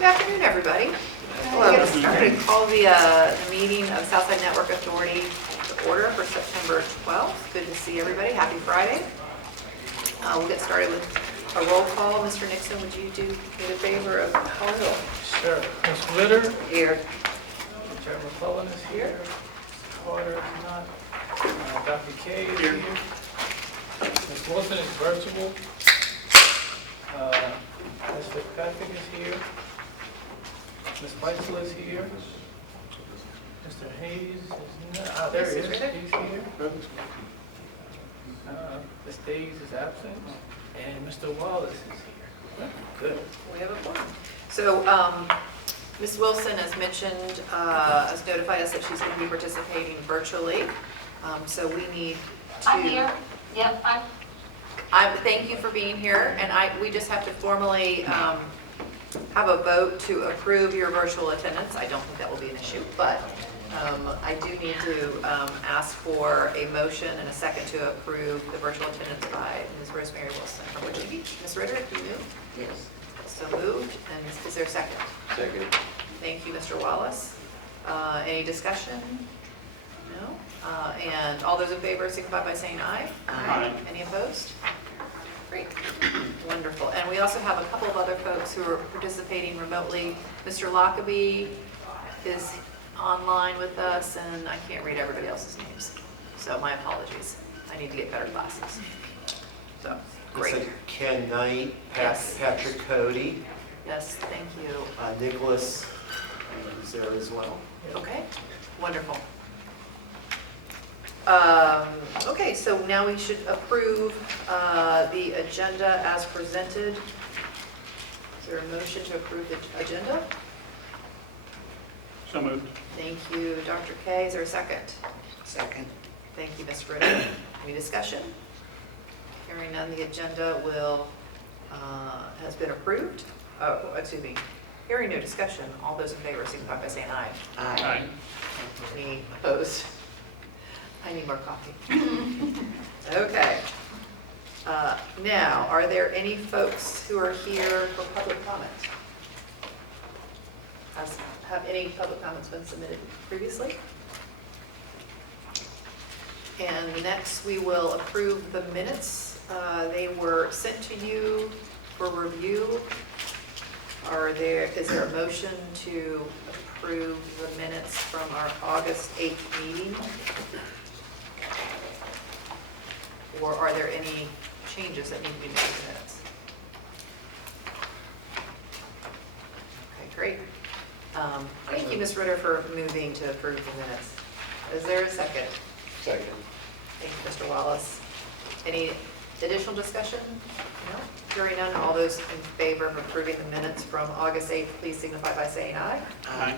Good afternoon, everybody. We'll get started. Call the meeting of Southside Network Authority to order for September 12th. Good to see everybody. Happy Friday. We'll get started with a roll call. Mr. Nixon, would you do me the favor of calling roll? Sure. Ms. Ritter? Here. Chair McClellan is here. Mr. Carter is not. Dr. K is here. Ms. Wilson is virtual. Ms. Fitzpatrick is here. Ms. Weitzel is here. Mr. Hayes is not. There he is. He's here. Ms. Days is absent. And Mr. Wallace is here. Good. We have a forum. So, Ms. Wilson, as mentioned, has notified us that she's going to be participating virtually. So we need to... I'm here. Yep, thank you for being here, and we just have to formally have a vote to approve your virtual attendance. I don't think that will be an issue, but I do need to ask for a motion and a second to approve the virtual attendance by Ms. Rosemary Wilson from Woodlake Beach. Ms. Ritter, do you move? yes. So moved, and is there a second? Second. Thank you, Mr. Wallace. Any discussion? No? And all those in favor signify by saying aye. Aye. Any opposed? Great. Wonderful. And we also have a couple of other folks who are participating remotely. Mr. Lockaby is online with us, and I can't read everybody else's names. So my apologies. I need to get better glasses. So, great. Looks like Ken Knight, Yes. Patrick Cody, Yes, thank you. Nicholas is there as well. Okay, wonderful. Okay, so now we should approve the agenda as presented. Is there a motion to approve the agenda? So moved. Thank you, Dr. K. Is there a second? Second. Thank you, Ms. Ritter. Any discussion? Hearing none, the agenda has been approved. Oh, excuse me. Hearing no discussion, all those in favor signify by saying aye. Aye. Any opposed? I need more coffee. Okay. Now, are there any folks who are here for public comment? Have any public comments been submitted previously? And next, we will approve the minutes. They were sent to you for review. Is there a motion to approve the minutes from our August 8th meeting? Or are there any changes that need to be made to the minutes? Okay, great. Thank you, Ms. Ritter, for moving to approve the minutes. Is there a second? Second. Thank you, Mr. Wallace. Any additional discussion? No? Hearing none, all those in favor of approving the minutes from August 8th, please signify by saying aye. Aye.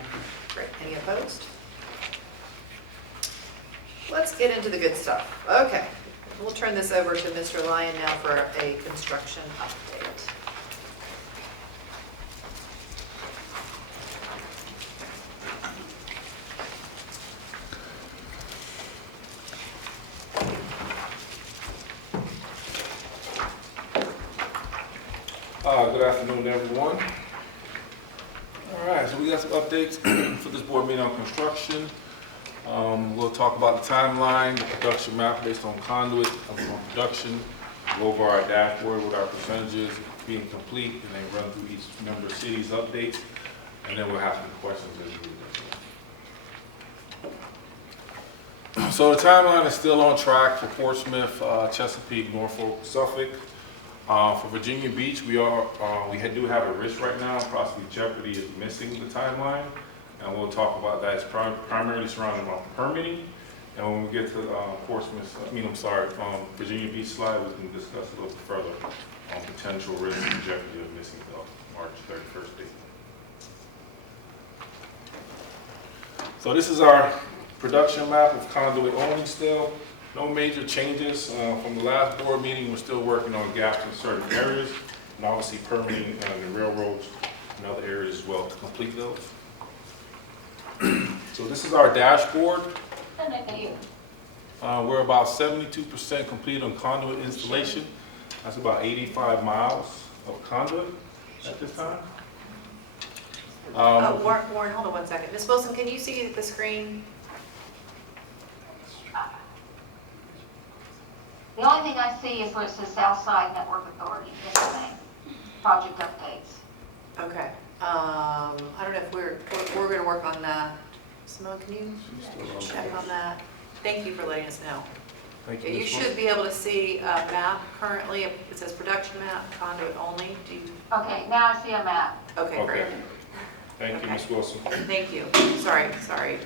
Great. Any opposed? Let's get into the good stuff. Okay. We'll turn this over to Mr. Lyon now for a construction update. Good afternoon, everyone. All right, so we got some updates for this board meeting on construction. We'll talk about the timeline, the production map based on conduit of production, go over our dashboard with our percentages being complete, and then run through each member city's updates, and then we'll have some questions as we go. So the timeline is still on track for Portsmouth, Chesapeake, Norfolk, Suffolk. For Virginia Beach, we do have a risk right now. Possibly Jeopardy is missing the timeline, and we'll talk about that. It's primarily surrounding on permitting, and when we get to Virginia Beach slide, we can discuss a little further on potential risk and jeopardy of missing the March 31st date. So this is our production map of conduit only still. No major changes from the last board meeting. We're still working on gaps in certain areas, and obviously permitting the railroads and other areas as well to complete those. So this is our dashboard. We're about 72% complete on conduit installation. That's about 85 miles of conduit at this time. Warren, hold on one second. Ms. Wilson, can you see the screen? The only thing I see is where it says Southside Network Authority, SNA, project updates. Okay. I don't know if we're gonna work on that. Simone, can you check on that? Thank you for letting us know. Thank Yeah, you, you Ms. should be able to see a map currently. It says production map, conduit only. Do you? Okay, now I see a map. Okay, great. Okay. Thank you, Okay. Ms. Wilson. Thank you. Sorry.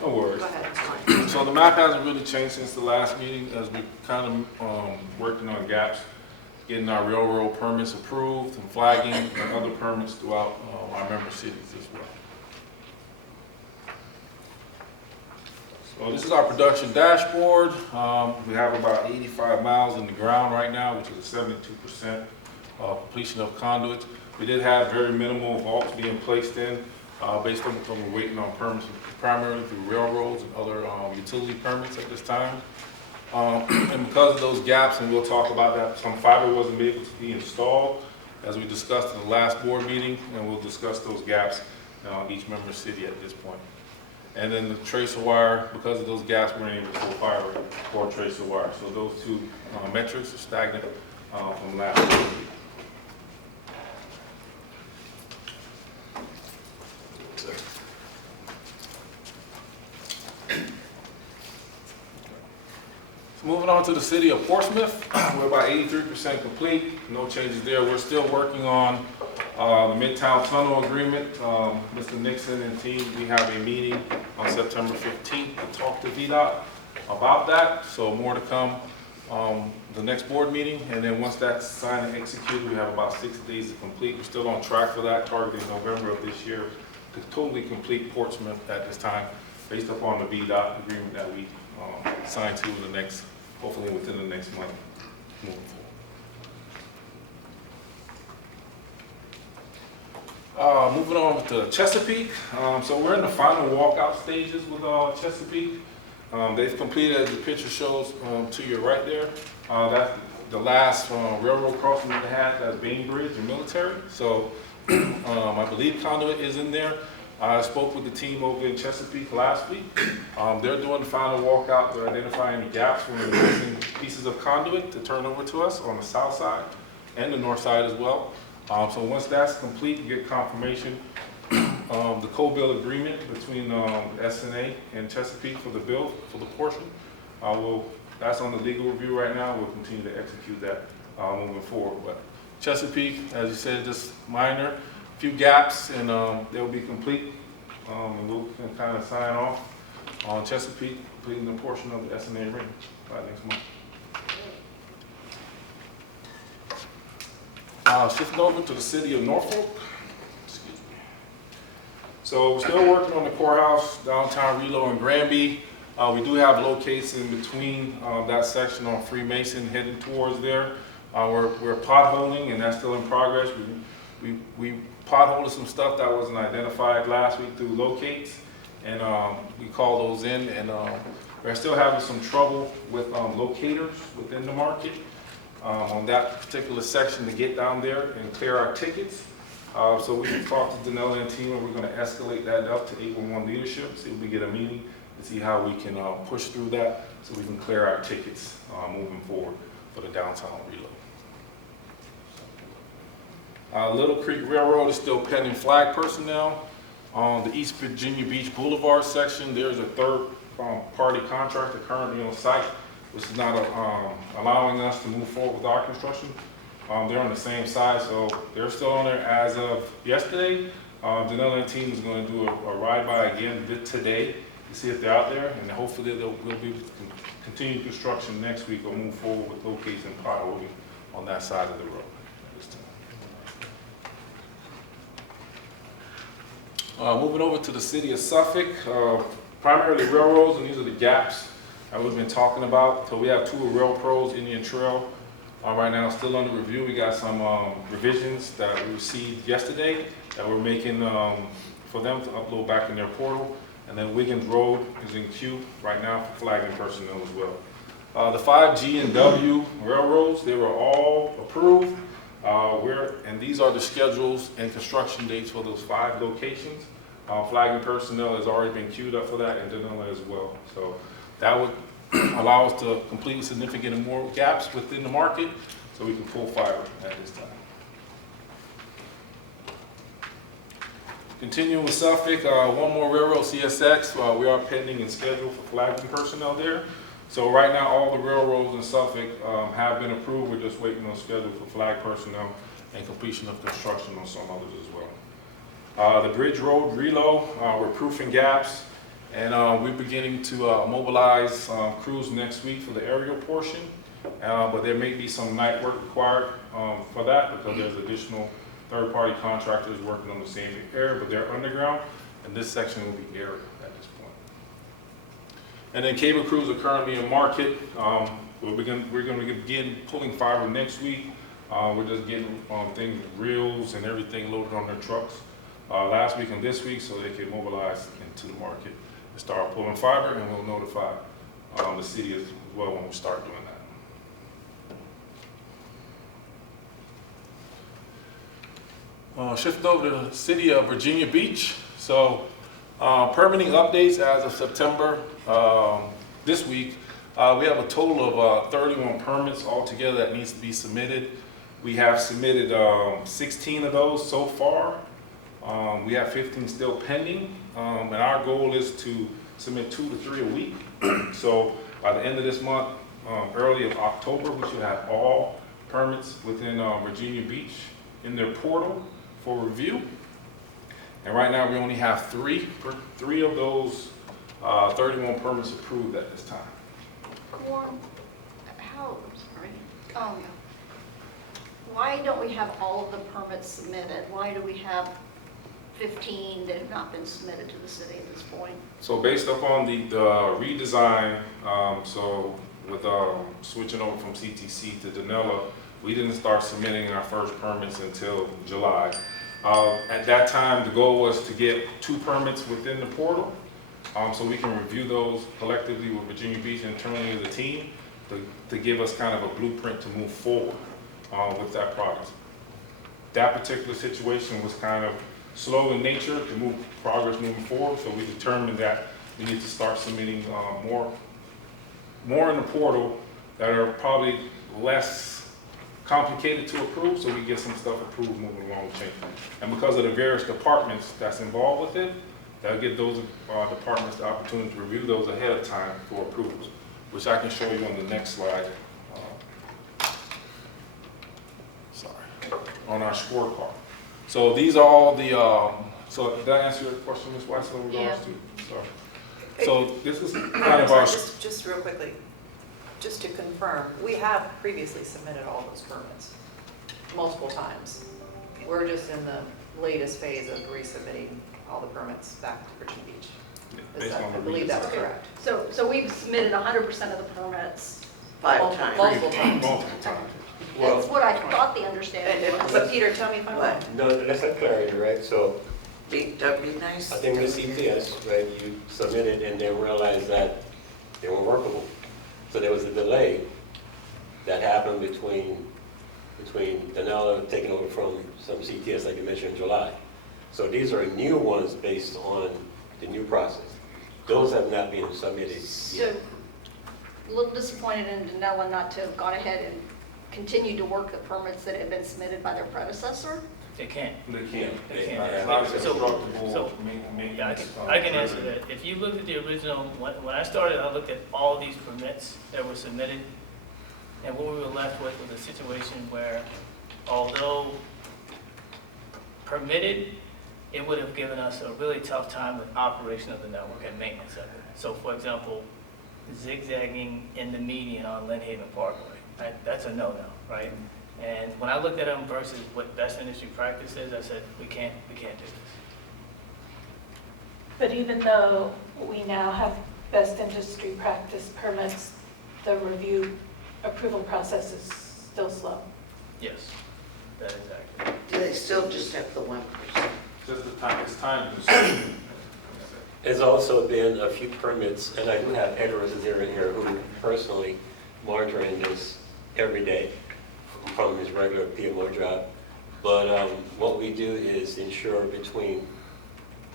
No worries. Go ahead, it's fine. So the map hasn't really changed since the last meeting, as we kind of working on gaps, getting our railroad permits approved and flagging and other permits throughout our member cities as well. So this is our production dashboard. We have about 85 miles in the ground right now, which is a 72% completion of conduits. We did have very minimal vaults being placed in based on we're waiting on permits primarily through railroads and other utility permits at this time. And because of those gaps, and we'll talk about that, some fiber wasn't able to be installed, as we discussed in the last board meeting, and we'll discuss those gaps each member city at this point. And then the tracer wire, because of those gaps, we weren't able to pull fiber or tracer wire. So those two metrics are stagnant from last board meeting. Moving on to the city of Portsmouth, we're about 83% complete, no changes there. We're still working on the Midtown Tunnel Agreement. Mr. Nixon and team, we have a meeting on September 15th to talk to VDOT about that. So more to come the next board meeting. And then once that's signed and executed, we have about 6 days to complete. We're still on track for that, targeting November of this year to totally complete Portsmouth at this time, based upon the VDOT agreement that we signed to the next, hopefully within the next month moving forward. Moving on to Chesapeake. So we're in the final walkout stages with Chesapeake. They've completed, as the picture shows to your right there, that's the last railroad crossing they had, that's Bainbridge and Military. So I believe conduit is in there. I spoke with the team over in Chesapeake last week. They're doing the final walkout. They're identifying the gaps from the missing pieces of conduit to turn over to us on the south side and the north side as well. So once that's complete, you get confirmation. The co-bill agreement between SNA and Chesapeake for the bill, for the portion, that's on the legal review right now. We'll continue to execute that moving forward. But Chesapeake, as you said, just minor. Few gaps, and they'll be complete, and we'll kind of sign off on Chesapeake completing the portion of the SNA ring by next month. Shifting over to the city of Norfolk. Excuse me. So we're still working on the courthouse, downtown Relo and Granby. We do have locates in between that section on Freemason heading towards there. We're potholing, and that's still in progress. We potholed some stuff that wasn't identified last week through locates, and we call those in, and we're still having some trouble with locators within the market on that particular section to get down there and clear our tickets. So we can talk to Danella and team, and we're going to escalate that up to 811 leadership, see if we get a meeting to see how we can push through that so we can clear our tickets moving forward for the downtown reload. Little Creek Railroad is still pending flag personnel. On the East Virginia Beach Boulevard section, there's a third-party contractor currently on site, which is not allowing us to move forward with our construction. They're on the same side, so they're still on there as of yesterday. Danella and team is going to do a ride-by again today to see if they're out there, and hopefully we'll be able to continue construction next week or move forward with locates and potholing on that side of the road. Moving over to the city of Suffolk, primarily railroads, and these are the gaps that we've been talking about. So we have 2 rail pros, Indian Trail, right now still under review. We got some revisions that we received yesterday that we're making for them to upload back in their portal. And then Wiggins Road is in queue right now for flagging personnel as well. The 5 G and W railroads, they were all approved. And these are the schedules and construction dates for those 5 locations. Flagging personnel has already been queued up for that, and Danila as well. So that would allow us to complete significant and more gaps within the market, so we can pull fiber at this time. Continuing with Suffolk, one more railroad, CSX. We are pending and scheduled for flagging personnel there. So right now, all the railroads in Suffolk have been approved. We're just waiting on schedule for flag personnel and completion of construction on some others as well. The Bridge Road reload, we're proofing gaps, and we're beginning to mobilize crews next week for the aerial portion. But there may be some night work required for that, because there's additional third-party contractors working on the same area, but they're underground, and this section will be aerial at this point. And then cable crews are currently in market. We're going to begin pulling fiber next week. We're just getting things, reels and everything loaded on their trucks last week and this week, so they can mobilize into the market and start pulling fiber, and we'll notify the city as well when we start doing that. Shift over to the city of Virginia Beach. So permitting updates as of September this week. We have a total of 31 permits altogether that needs to be submitted. We have submitted 16 of those so far. We have 15 still pending, and our goal is to submit 2 to 3 a week. So by the end of this month, early of October, we should have all permits within Virginia Beach in their portal for review. And right now we only have 3 of those 31 permits approved at this time. Why don't we have all of the permits submitted? Why do we have 15 that have not been submitted to the city at this point? So based upon the redesign, so with switching over from CTC to Danila, we didn't start submitting our first permits until July. At that time, the goal was to get 2 permits within the portal, so we can review those collectively with Virginia Beach internally as a team to give us kind of a blueprint to move forward with that project. That particular situation was kind of slow in nature to move progress moving forward, so we determined that we need to start submitting more in the portal that are probably less complicated to approve, so we get some stuff approved moving along the chain. And because of the various departments that's involved with it, that'll give those departments the opportunity to review those ahead of time for approvals, which I can show you on the next slide. On our scorecard. So these are all the, so did I answer your question, Ms. Weiss, in regards to? Sorry. So this is kind of our. Just real quickly, just to confirm, we have previously submitted all those permits multiple times. We're just in the latest phase of resubmitting all the permits back to Virginia Beach. I believe that's correct. So we've submitted 100% of the permits. Multiple times. Multiple times. That's what I thought the understanding was. But Peter, tell me if I'm wrong. No, let's have clarity, right? So That'd be nice. I think with CPS, right, you submitted and then realized that they were workable. So there was a delay that happened between Danila taking over from some CTS, like you mentioned, in July. So these are new ones based on the new process. Those have not been submitted So yet. a little disappointed in Danella not to have gone ahead and continued to work the permits that had been submitted by their predecessor. They can't. They can't. They It's can't. not So- constructible so- maintenance. I can answer that. If you look at the original, when I started, I looked at all these permits that were submitted, and what we were left with was a situation where, although permitted, it would have given us a really tough time with operation of the network and maintenance of it. So for example, zigzagging in the median on Lynn Haven Parkway, that's a no-no, right? And when I looked at them versus what best industry practice is, I said, we can't do this. But even though we now have best industry practice permits, the review approval process is still slow. Yes, that is accurate. Do they still just have the 1%? Just the time, it's time consuming. There's also been a few permits, and I do have editors here who personally monitoring this every day. from his regular PMO job. But what we do is ensure between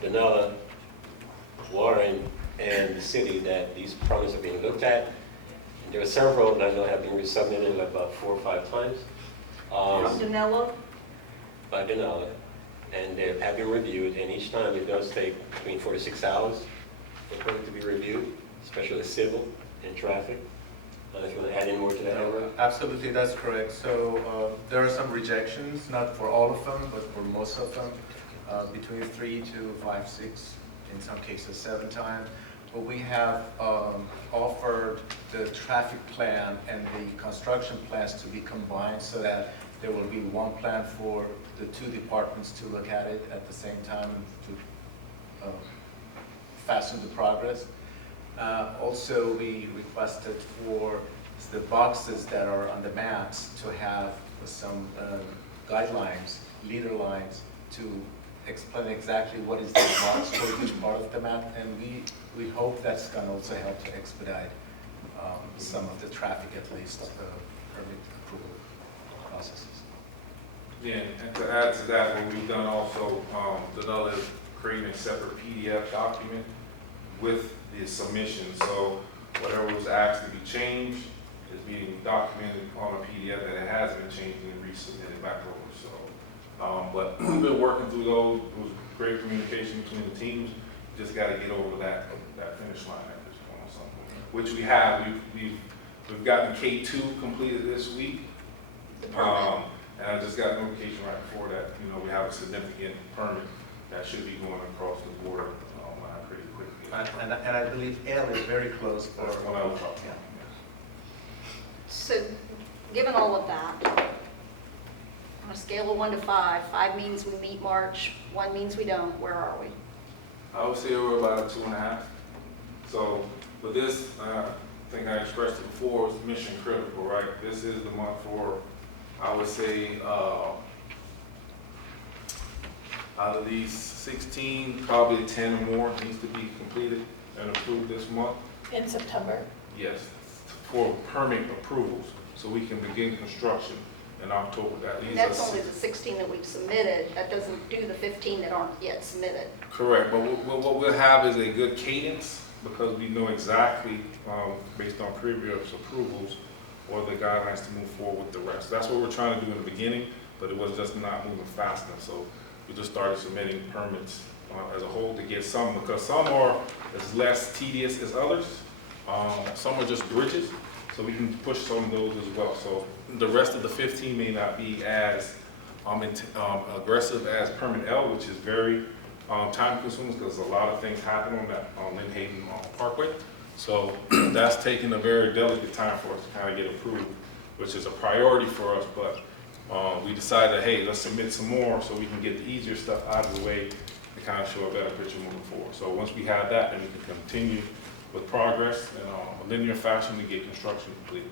Danella, Warren, and the city that these permits are being looked at. And there are several that I know have been resubmitted like about 4 or 5 times. From Danella? By Danella, and they have been reviewed, and each time it does take between 4 to 6 hours for it to be reviewed, especially civil and traffic. If you want to add any more to that, Edward? Absolutely, that's correct. So there are some rejections, not for all of them, but for most of them, between 3 to 5, 6, in some cases 7 times. But we have offered the traffic plan and the construction plans to be combined so that there will be one plan for the 2 departments to look at it at the same time to fasten the progress. Also, we requested for the boxes that are on the maps to have some guidelines, leader lines, to explain exactly what is the box for each part of the map, and we hope that's going to also help to expedite some of the traffic, at least, permit approval processes. Yeah, and to add to that, what we've done also, Danella is creating a separate PDF document with the submission. So whatever was asked to be changed is being documented on a PDF that it has been changed and resubmitted back over. So, but we've been working through those. It was great communication between the teams. Just got to get over that finish line at this point or something, which we have. We've gotten K2 completed this week. And I just got notification right before that, we have a significant permit that should be going across the border pretty quickly. And I believe L is very close for. That's what I was talking about. So, given all of that, on a scale of 1 to 5, 5 means we meet March, 1 means we don't, where are we? I would say we're about a 2.5. So, but this, I think I expressed it before, it's mission critical, right? This is the month for, I would say, out of these 16, probably 10 or more needs to be completed and approved this month. In September? Yes, for permit approvals, so we can begin construction in October. That And leaves that's us. only the 16 that we've submitted, that doesn't do the 15 that aren't yet submitted. Correct, but what we'll have is a good cadence, because we know exactly, based on previous approvals, or the guidelines to move forward with the rest. That's what we're trying to do in the beginning, but it was just not moving fast enough. So we just started submitting permits as a whole to get some, because some are as less tedious as others. Some are just bridges, so we can push some of those as well. So the rest of the 15 may not be as aggressive as permit L, which is very time consuming, because a lot of things happen on Lynn Hayden Parkway. So that's taking a very delicate time for us to kind of get approved, which is a priority for us. But we decided, hey, let's submit some more so we can get the easier stuff out of the way to kind of show a better picture moving forward. So once we have that, then we can continue with progress in a linear fashion to get construction completed.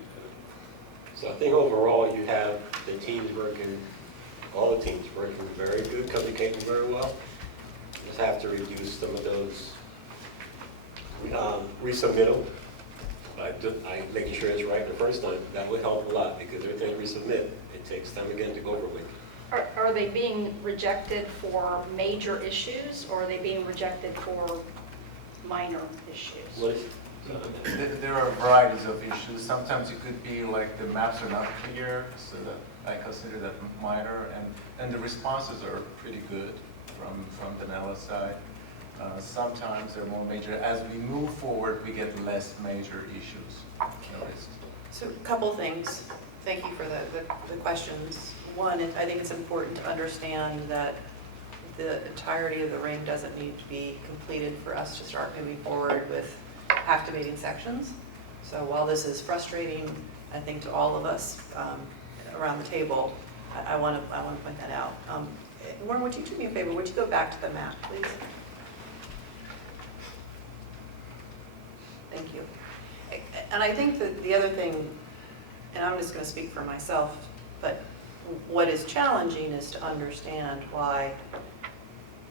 So I think overall you have the teams working, all the teams working very good, communicating very well. Just have to reduce some of those resubmittal by making sure it's right the first time. That would help a lot, because everything we submit, it takes time again to go over with. Are they being rejected for major issues, or are they being rejected for minor issues? What is There are varieties of issues. Sometimes it could be like the maps are not clear, so that I consider that minor, and the responses are pretty good from Danella's side. Sometimes they're more major. As we move forward, we get less major issues noticed. So a couple things. Thank you for the questions. One, I think it's important to understand that the entirety of the ring doesn't need to be completed for us to start moving forward with activating sections. So while this is frustrating, I think, to all of us around the table, I want to point that out. Warren, would you do me a favor? Would you go back to the map, please? Thank you. And I think that the other thing, and I'm just going to speak for myself, but what is challenging is to understand why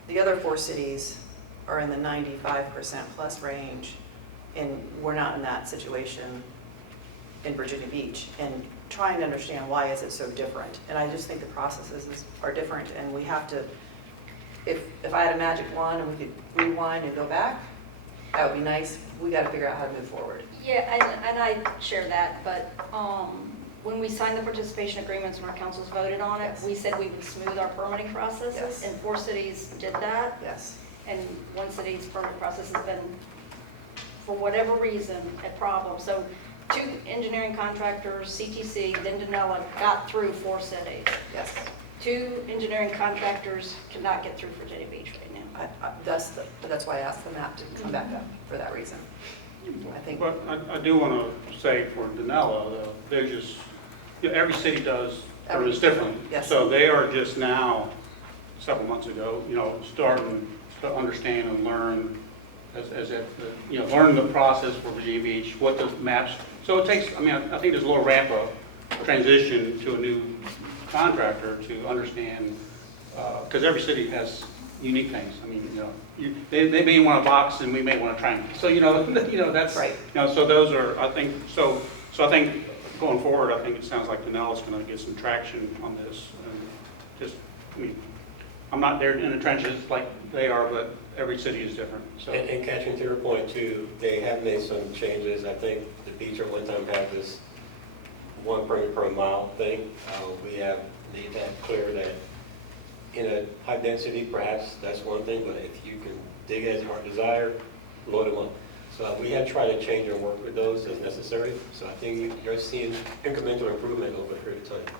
the other 4 cities are in the 95% plus range, and we're not in that situation in Virginia Beach. And trying to understand why is it so different. And I just think the processes are different, and we have to, if I had a magic wand and we could rewind and go back, that would be nice. We got to figure out how to move forward. Yeah, and I share that, but when we signed the participation agreements, when our councils voted on it, Yes. we said we would smooth our permitting processes, Yes. and 4 cities did that. Yes. And 1 city's permit process has been, for whatever reason, a problem. So 2 engineering contractors, CTC, then Denella, got through 4 cities. Yes. 2 engineering contractors cannot get through Virginia Beach right now. That's why I asked the map to come back up for that reason. I think. But I do want to say for Denella, they're just, every city does permits differently. Yes. So they are just now, several months ago, starting to understand and learn learn the process for Virginia Beach, what the maps, so it takes, I think there's a little ramp up transition to a new contractor to understand, because every city has unique things. They may want a box and we may want a triangle. So, that's, Right. So those are, I think, so I think going forward, I think it sounds like Denell's going to get some traction on this. And just, I'm not there in the trenches like they are, but every city is different, so. And catching to your point too, they have made some changes. I think the beach at one time had this 1 permit per mile thing. We have made that clear that in a high density, perhaps that's one thing, but if you can dig as our desire, load them up. So we have tried to change and work with those as necessary. So I think you're seeing incremental improvement over a period of time.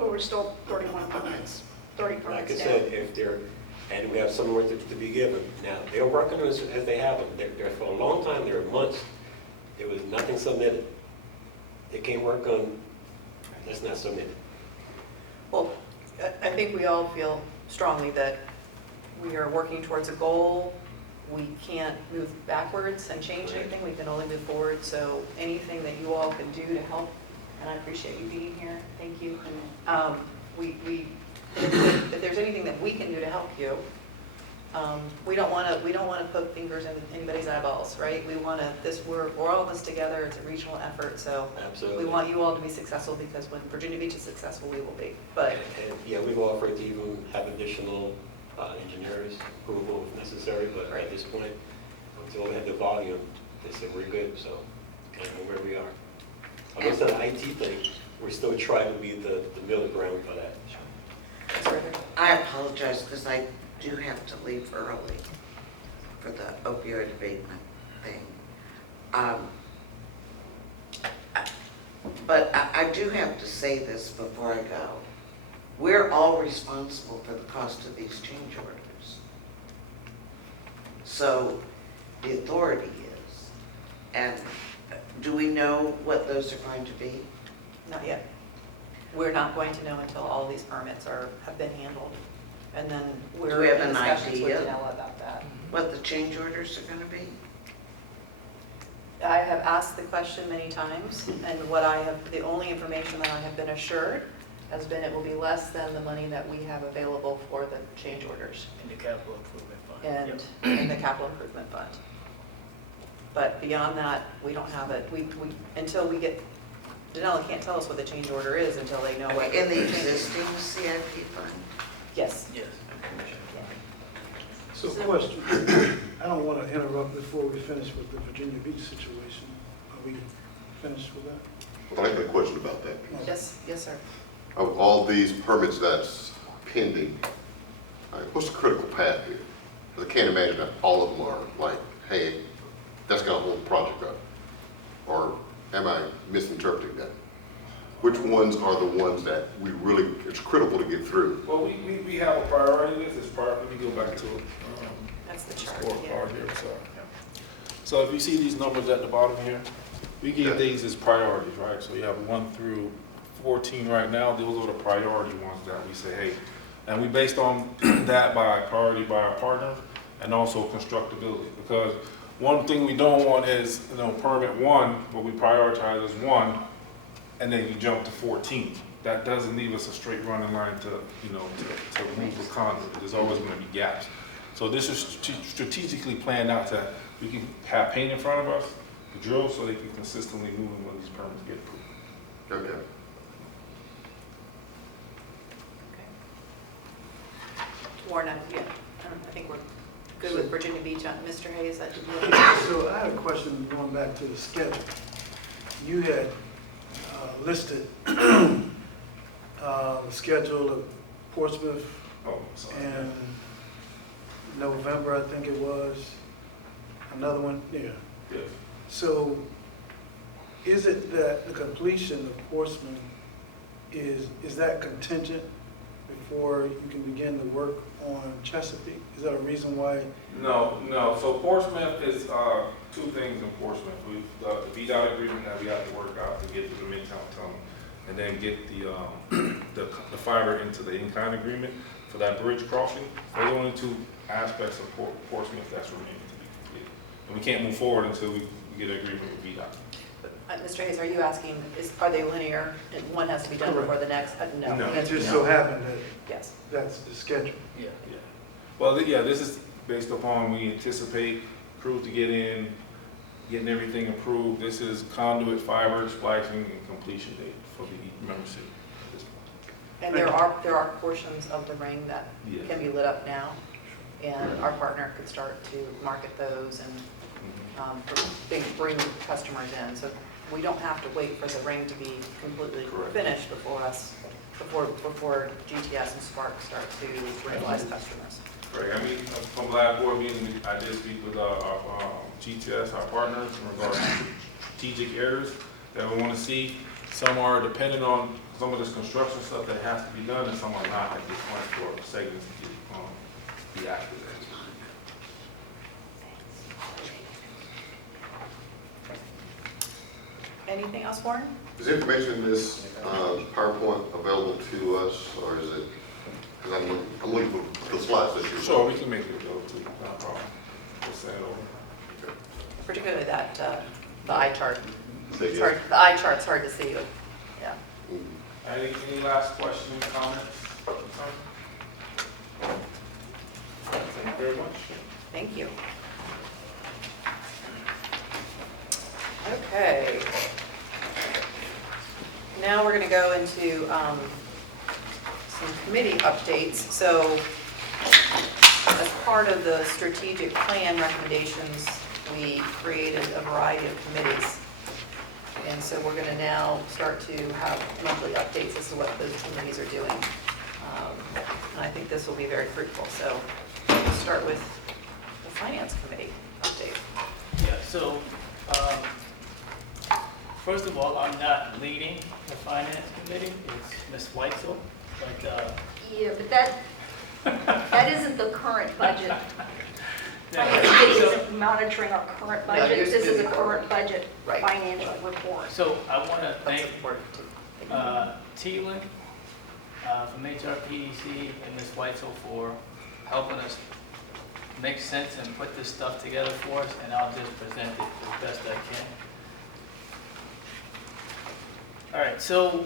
Well, we're still 31 permits, 30 Like I permits down. said, if they're, and we have some more to be given. Now, they're working on this as they have them. They're for a long time, there were months, there was nothing submitted. They can't work on, that's not submitted. Well, I think we all feel strongly that we are working towards a goal. We can't move backwards and change anything. We can only move forward. So anything that you all can do to help, and I appreciate you being here. Thank you. If there's anything that we can do to help you, we don't want to poke fingers in anybody's eyeballs, right? We want to. We're all in this together. It's a regional effort, so Absolutely. we want you all to be successful, because when Virginia Beach is successful, we will be. But And yeah, we've offered to even have additional engineers approval if necessary, but at this point, until we have the volume, they said we're good, so kind of where we are. Although it's not an IT thing, we're still trying to be the middle ground for that. I apologize because I do have to leave early for the opioid abatement thing. But I do have to say this before I go. We're all responsible for the cost of these change orders. So the authority is. And do we know what those are going to be? not yet. We're not going to know until all these permits have been handled. And then Do we're we have in an discussions with idea? Janella about that. What the change orders are going to be? I have asked the question many times, and the only information that I have been assured has been it will be less than the money that we have available for the change orders In the capital improvement fund. and Yep. in the capital improvement fund. But beyond that, we don't have it. Until we get, Janella can't tell us what the change order is until they know what. In the existing CIP fund? Yes. Yes. So question, I don't want to interrupt before we finish with the Virginia Beach situation. Are we finished with that? I have a question about that. Yes, sir. Of all these permits that's pending, what's the critical path here? 'Cause I can't imagine that all of them are like, hey, that's gonna hold the project up. Or am I misinterpreting that? Which ones are the ones that it's critical to get through? Well, we have a priority list. It's let me go back to it. That's the chart. Scorecard here, so if you see these numbers at the bottom here, we give these as priorities, right? So you have 1 through 14 right now. Those are the priority ones that we say, hey, and we based on that by priority by our partner and also constructability. Because one thing we don't want is, permit 1, what we prioritize as 1, and then you jump to 14. That doesn't leave us a straight running line to move the conduit. There's always going to be gaps. So this is strategically planned out that we can have paint in front of us, the drill, so they can consistently move when these permits get approved. Okay. Warren, I think we're good with Virginia Beach. Mr. Hayes, that did you? So I had a question going back to the schedule. You had listed the schedule of Portsmouth Oh, sorry. in November, I think it was. Another one, yeah. Yeah. So is it that the completion of Portsmouth is that contingent before you can begin the work on Chesapeake? Is that a reason why? No. So Portsmouth is, two things in Portsmouth. We've got the VDOT agreement that we have to work out to get to the Midtown Tunnel, and then get the fiber into the in-kind agreement for that bridge crossing. Those are the only two aspects of Portsmouth that's remaining to be completed. And we can't move forward until we get an agreement with VDOT. Mr. Hayes, are you asking, are they linear and one has to be done Correct. before the next? No. No. It just so happened that Yes. that's the schedule. Yeah. Well, yeah, this is based upon, we anticipate crews to get in, getting everything approved. This is conduit, fiber, splicing, and completion date for the member city at this point. And there are portions of the ring that Yes. can be lit up now, and our partner could start to market those and bring customers in. So we don't have to wait for the ring to be completely Correct. finished before GTS and Spark start to realize customers. Right, I mean, from last board meeting, I did speak with our GTS, our partners, in regards to strategic areas that we want to see. Some are dependent on some of this construction stuff that has to be done, and some are not at this point for segments to be active. Anything else, Warren? Is information in this PowerPoint available to us, or is it, because I'm looking for the slides that you. Sure, we can make it available too, no problem. We'll send it over. Particularly that, the eye chart. Say It's yes. hard, the eye chart's hard to see, but, yeah. Any last questions, comments? Thank you very much. Thank you. Okay. Now we're going to go into some committee updates. So as part of the strategic plan recommendations, we created a variety of committees. And so we're going to now start to have monthly updates as to what those committees are doing. And I think this will be very fruitful. So we'll start with the Finance Committee update. Yeah, so, first of all, I'm not leading the finance committee, it's Ms. Weitzel, but, Yeah, but that isn't the current budget. yeah, Finance Committee so- isn't monitoring our current No, budget. you're This is a moving current budget Right. financial report. So I want to That's thank important too. Teelan from HRPDC and Ms. Weitzel for helping us make sense and put this stuff together for us, and I'll just present it as best I can. All right, so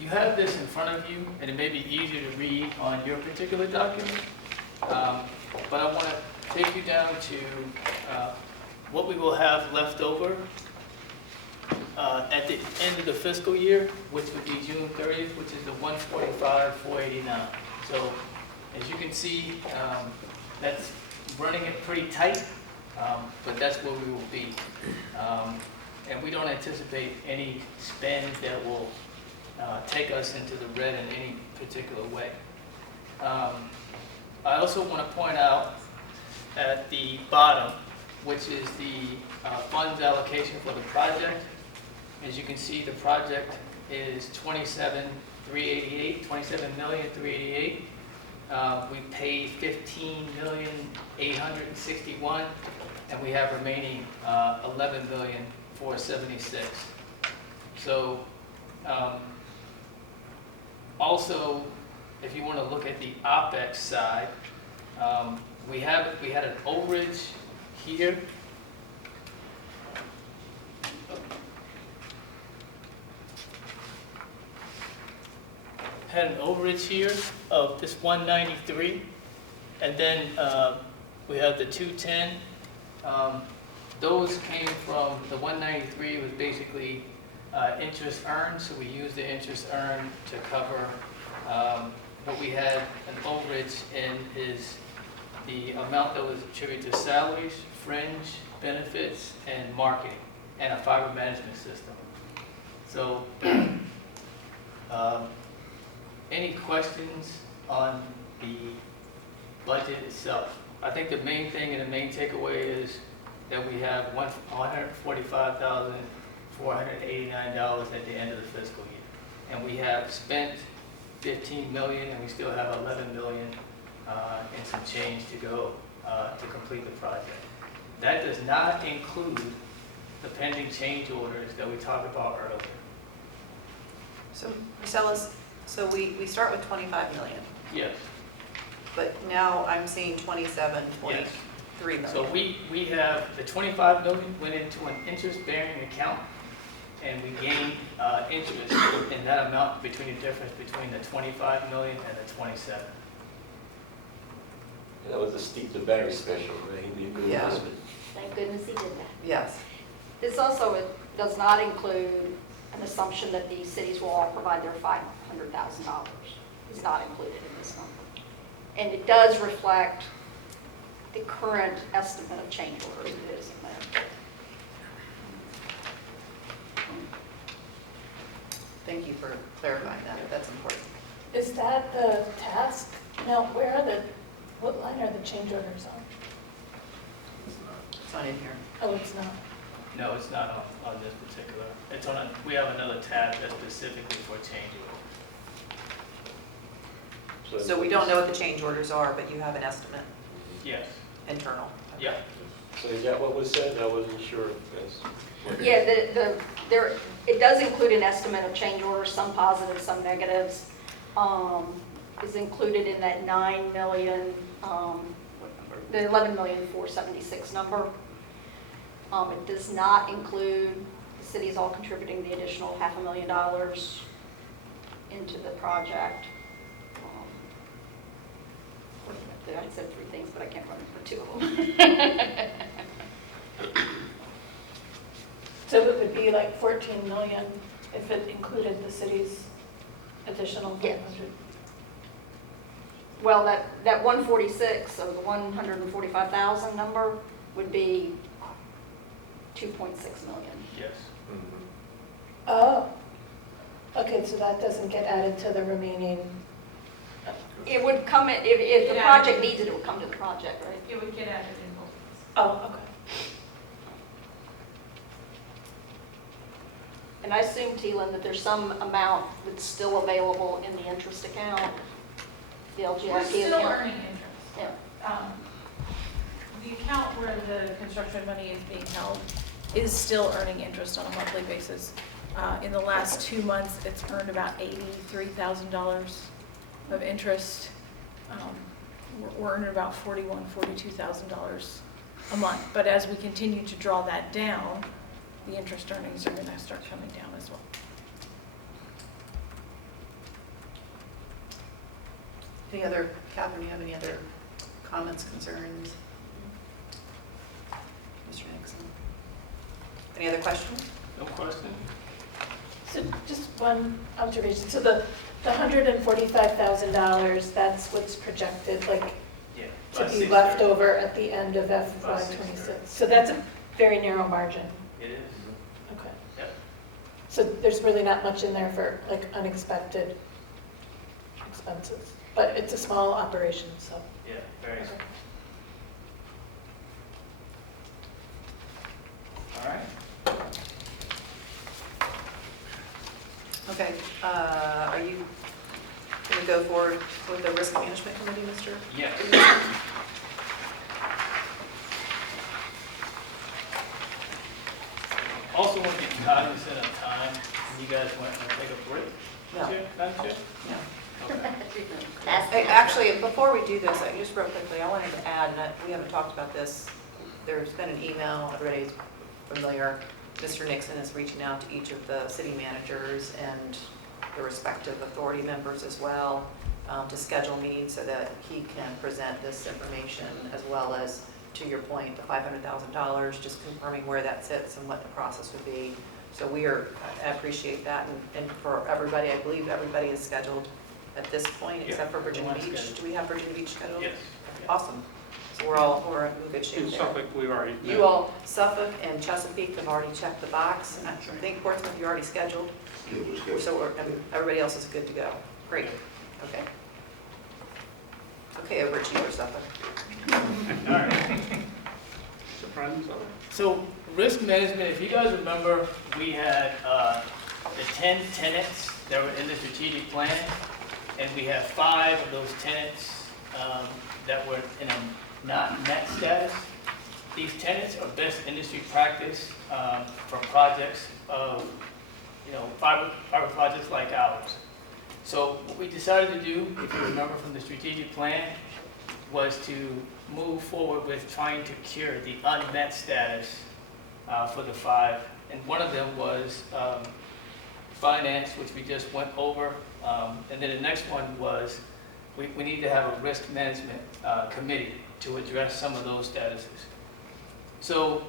you have this in front of you, and it may be easier to read on your particular document, but I want to take you down to what we will have left over at the end of the fiscal year, which would be June 30th, which is the 145,489. So as you can see, that's running it pretty tight, but that's where we will be. And we don't anticipate any spends that will take us into the red in any particular way. I also want to point out at the bottom, which is the funds allocation for the project. As you can see, the project is $27,388. We paid $15,861,000, and we have remaining $11,476,000. So, also, if you want to look at the OpEx side, we had an overage here. Had an overage here of this 193, and then we have the 210. Those came from, the 193 was basically interest earned, so we used the interest earned to cover what we had an overage in is the amount that was attributed to salaries, fringe, benefits, and marketing, and a fiber management system. So, any questions on the budget itself? I think the main thing and the main takeaway is that we have $145,489 at the end of the fiscal year. And we have spent 15 million and we still have 11 million and some change to go to complete the project. That does not include the pending change orders that we talked about earlier. So, Marcellus, so we start with 25 million, Yes. but now I'm seeing 27, Yes. 23 million. So we have, the 25 million went into an interest-bearing account, and we gained interest in that amount between the difference between the 25 million and the 27. That was a steep to berry special, right? He'd be a good Yeah. husband. Thank goodness he did that. Yes. This also does not include an assumption that the cities will all provide their $500,000. It's not included in this number. And it does reflect the current estimate of change orders that is in there. Thank you for clarifying that. That's important. Is that the task? Now, what line are the change orders on? It's not in here. Oh, it's not. No, it's not on this particular. It's on we have another tab that's specifically for change orders. So we don't know what the change orders are, but you have an estimate, Yes. internal. Yeah. So is that what was said? I wasn't sure if that's. Yeah, it does include an estimate of change orders, some positives, some negatives. Is included in that 9 million, the 11,476,000 number. It does not include the cities all contributing the additional $500,000 into the project. I said 3 things, but I can't remember 2 of them. So it would be like 14 million if it included the city's additional 500? Yes. Well, that 146, so the 145,000 number would be 2.6 million. Yes. Oh, okay, so that doesn't get added to the remaining, It would come, if the project needs it, it would come to the project, right? It would get added in both. oh, okay. And I assume, Teelan, that there's some amount that's still available in the interest account, the LGIP account. We're still earning interest. Yeah. The account where the construction money is being held is still earning interest on a monthly basis. In the last 2 months, it's earned about $83,000 of interest. We're earning about $42,000 a month. But as we continue to draw that down, the interest earnings are going to start coming down as well. Any other, Catherine, you have any other comments, concerns? Mr. Nixon? Any other questions? No question? So just one observation. So the $145,000, that's what's projected, like, Yeah. to be left over at the end of FY '26. So that's a very narrow margin. It is. Okay. Yep. So there's really not much in there for like unexpected expenses, but it's a small operation, so. Yeah, very Okay. small. All right. Okay, are you going to go forward with the risk management committee, Mr.? Yes. Also want to be cognizant of time. You guys want to take a break? No. Madam Chair? No. Okay. Actually, before we do this, just real quickly, I wanted to add, and we haven't talked about this, there's been an email, everybody's familiar, Mr. Nixon is reaching out to each of the city managers and the respective authority members as well, to schedule meetings so that he can present this information, as well as, to your point, the $500,000, just confirming where that sits and what the process would be. So I appreciate that, and for everybody, I believe everybody is scheduled at this point, except for Virginia Everyone's Beach? scheduled. Do we have Virginia Beach scheduled? Yes. Awesome. So we're in good shape In there. Suffolk, we've already. met. You all, Suffolk and Chesapeake have already checked the box. I think Portsmouth, you're already scheduled. So everybody else is good to go. Great, okay. Okay, overachievers, Suffolk. All right. Surprising, so. So risk management, if you guys remember, we had the 10 tenants that were in the strategic plan, and we have 5 of those tenants that were in a not met status. These tenants are best industry practice for projects of, fiber projects like ours. So what we decided to do, if you remember from the strategic plan, was to move forward with trying to cure the unmet status for the 5. And one of them was finance, which we just went over. And then the next one was we need to have a risk management committee to address some of those statuses. So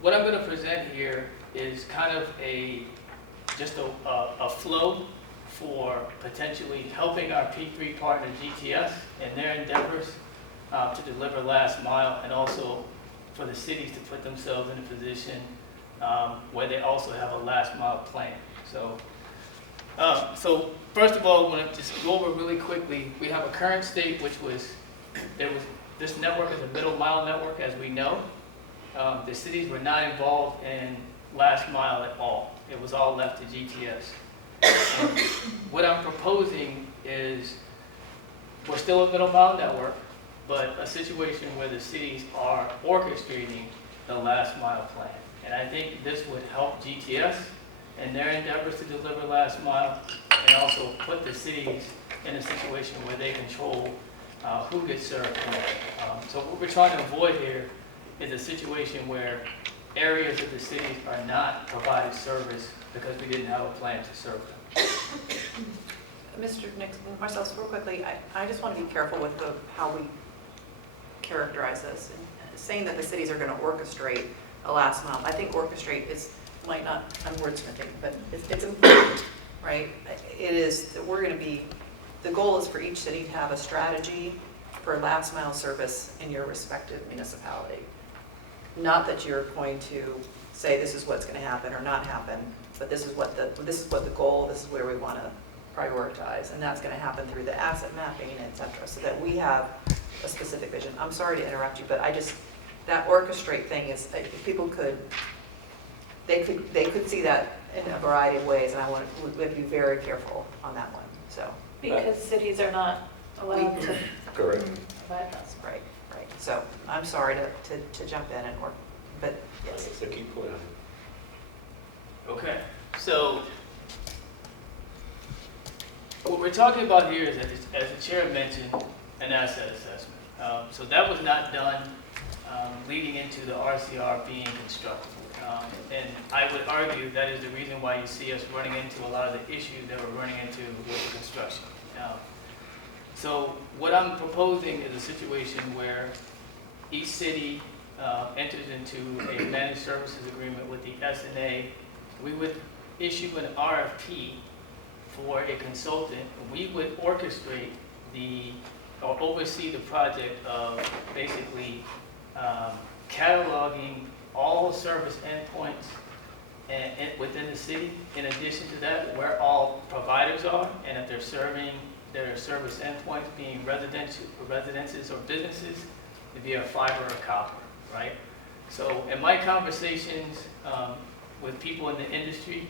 what I'm going to present here is kind of just a flow for potentially helping our P3 partner GTS in their endeavors to deliver last mile, and also for the cities to put themselves in a position where they also have a last mile plan. So first of all, I want to just go over really quickly. We have a current state, which was this network is a middle mile network, as we know. The cities were not involved in last mile at all. It was all left to GTS. What I'm proposing is we're still a middle mile network, but a situation where the cities are orchestrating the last mile plan. And I think this would help GTS in their endeavors to deliver last mile, and also put the cities in a situation where they control who gets served. So what we're trying to avoid here is a situation where areas of the cities are not provided service because we didn't have a plan to serve them. Mr. Nixon, Marcel, real quickly, I just want to be careful with how we characterize this. And saying that the cities are going to orchestrate a last mile, I think orchestrate might not, I'm wordsmithing, but it's important, right? It is, the goal is for each city to have a strategy for last mile service in your respective municipality. Not that you're going to say this is what's going to happen or not happen, but this is what the goal, this is where we want to prioritize, and that's going to happen through the asset mapping, et cetera, so that we have a specific vision. I'm sorry to interrupt you, but that orchestrate thing is, if people they could see that in a variety of ways, and we have to be very careful on that one, so. Because cities are not allowed to Correct. provide us. Right. So I'm sorry to jump in and work, but yes. It's a key point. Okay, so what we're talking about here is, as the chair mentioned, an asset assessment. So that was not done leading into the RCR being constructed. And I would argue that is the reason why you see us running into a lot of the issues that we're running into with the construction. So what I'm proposing is a situation where each city enters into a managed services agreement with the SNA. We would issue an RFP for a consultant. We would orchestrate or oversee the project of basically cataloging all service endpoints within the city. In addition to that, where all providers are, and if they're serving their service endpoints being residences or businesses, via fiber or copper, right? So in my conversations with people in the industry,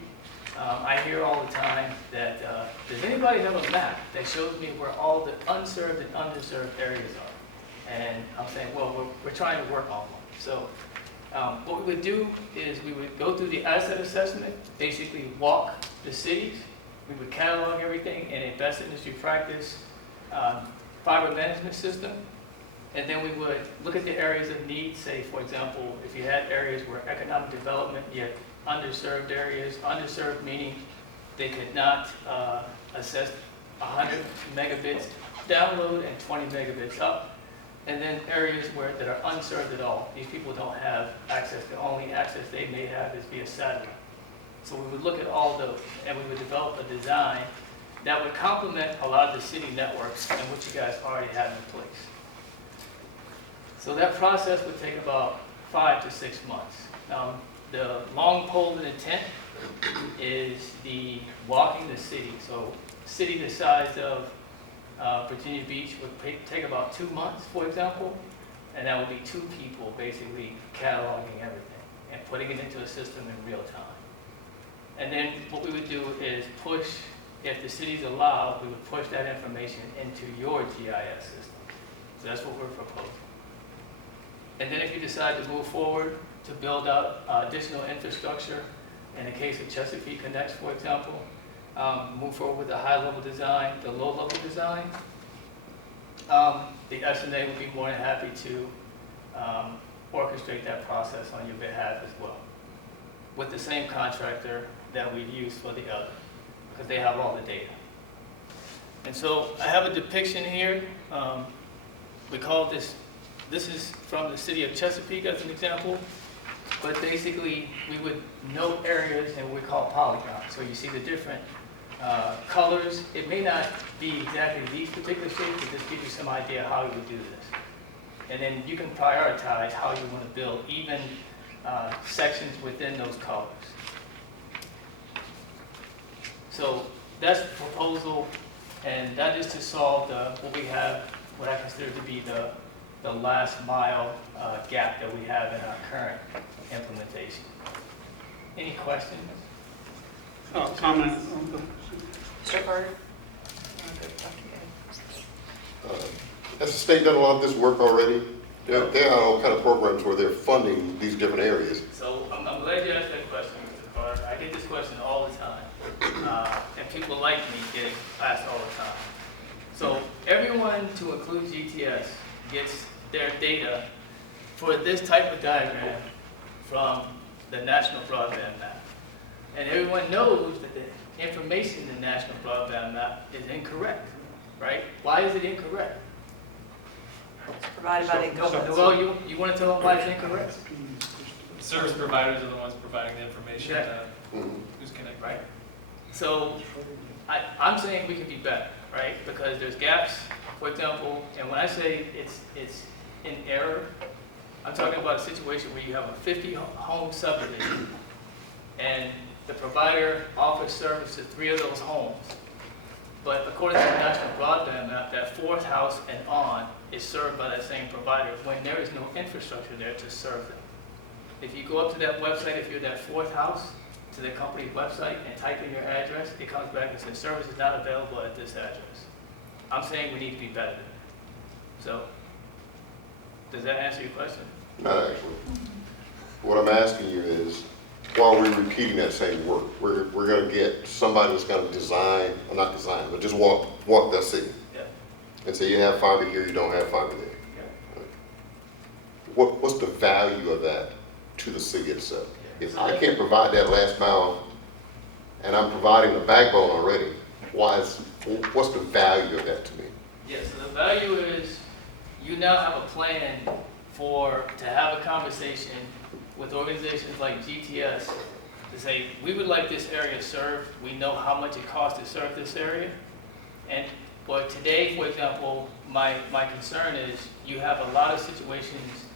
I hear all the time that, does anybody have a map that shows me where all the unserved and underserved areas are? And I'm saying, well, we're trying to work on one. So what we would do is we would go through the asset assessment, basically walk the cities. We would catalog everything in a best industry practice fiber management system. And then we would look at the areas of need, say, for example, if you had areas where economic development, you had underserved areas, underserved meaning they could not assess 100 megabits download and 20 megabits up. And then areas that are unserved at all. These people don't have access. The only access they may have is via satellite. So we would look at all those, and we would develop a design that would complement a lot of the city networks and what you guys already have in place. So that process would take about 5 to 6 months. The long pole in the tent is the walking the city. So city the size of Virginia Beach would take about 2 months, for example, and that would be 2 people basically cataloging everything and putting it into a system in real time. And then what we would do is push, if the city's allowed, we would push that information into your GIS system. So that's what we're proposing. And then if you decide to move forward to build out additional infrastructure, in the case of Chesapeake Connects, for example, move forward with the high-level design, the low-level design, the SNA would be more than happy to orchestrate that process on your behalf as well, with the same contractor that we've used for the other, because they have all the data. And so I have a depiction here. We call this is from the city of Chesapeake as an example, but basically we would note areas in what we call polygons. So you see the different colors. It may not be exactly these particular shapes, but just give you some idea how you would do this. And then you can prioritize how you want to build even sections within those colors. So that's the proposal, and that is to solve what we have, what I consider to be the last mile gap that we have in our current implementation. Any questions? Comment? Mr. Carter? Has the state done a lot of this work already? There are all kind of programs where they're funding these different areas. So I'm glad you asked that question, Mr. Carter. I get this question all the time, and people like me get it asked all the time. So everyone, to include GTS, gets their data for this type of diagram from the National Broadband Map. And everyone knows that the information in the National Broadband Map is incorrect, right? Why is it incorrect? It's provided by the incumbents. Well, you want to tell them why it's incorrect? Service providers are the ones providing the information to who's connected. Right? So I'm saying we can be better, right? Because there's gaps, for example, and when I say it's in error, I'm talking about a situation where you have a 50-home subdivision and the provider offers service to 3 of those homes. But according to the National Broadband Map, that 4th house and on is served by that same provider when there is no infrastructure there to serve them. If you go up to that website, if you're that 4th house, to the company website and type in your address, it comes back and says service is not available at this address. I'm saying we need to be better than that. So, does that answer your question? Not actually. What I'm asking you is, while we're repeating that same work, we're going to get somebody that's going to design, or not design, but just walk that city. Yeah. And say you have fiber here, you don't have fiber there. Yeah. What's the value of that to the city itself? If I can't provide that last mile, and I'm providing the backbone already, what's the value of that to me? Yeah, so the value is you now have a plan to have a conversation with organizations like GTS to say, we would like this area served. We know how much it costs to serve this area. And but today, for example, my concern is you have a lot of situations.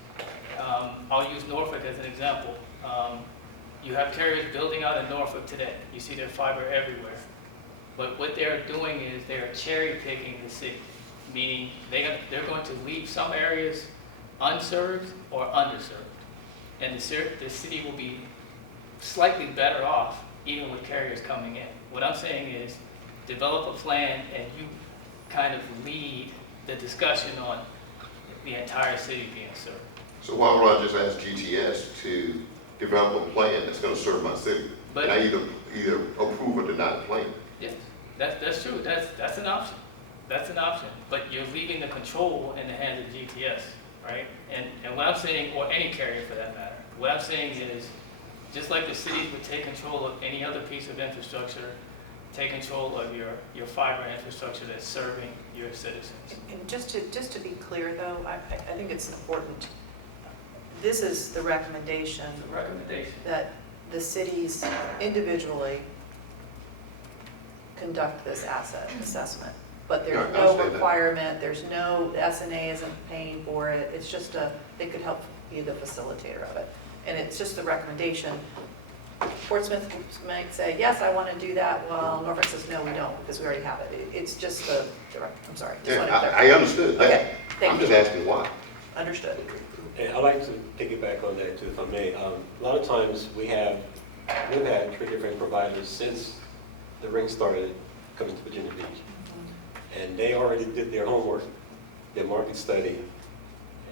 I'll use Norfolk as an example. You have carriers building out in Norfolk today. You see their fiber everywhere. But what they're doing is they're cherry picking the city, meaning they're going to leave some areas unserved or underserved. And the city will be slightly better off even with carriers coming in. What I'm saying is develop a plan and you kind of lead the discussion on the entire city being served. So why would I just ask GTS to develop a plan that's going to serve my city? But and I either approve or deny the plan. yes, that's true. That's an option. That's an option. But you're leaving the control in the hands of GTS, right? And what I'm saying, or any carrier for that matter, what I'm saying is, just like the cities would take control of any other piece of infrastructure, take control of your fiber infrastructure that's serving your citizens. And just to be clear, though, I think it's important. This is the recommendation. It's a recommendation. That the cities individually conduct this asset assessment. But Yeah, there's I no understand that. requirement, there's no, the SNA isn't paying for it, it's just they could help be the facilitator of it. And it's just a recommendation. Portsmouth might say, yes, I want to do that, well, Norfolk says, no, we don't, because we already have it. It's just I'm sorry. Just Yeah, wanted to clarify. I understood that. Okay, thank I'm you. just asking why. Understood. And I'd like to piggyback on that too, if I may. A lot of times we've had 3 different providers since the ring started coming to Virginia Beach. And they already did their homework, their market study,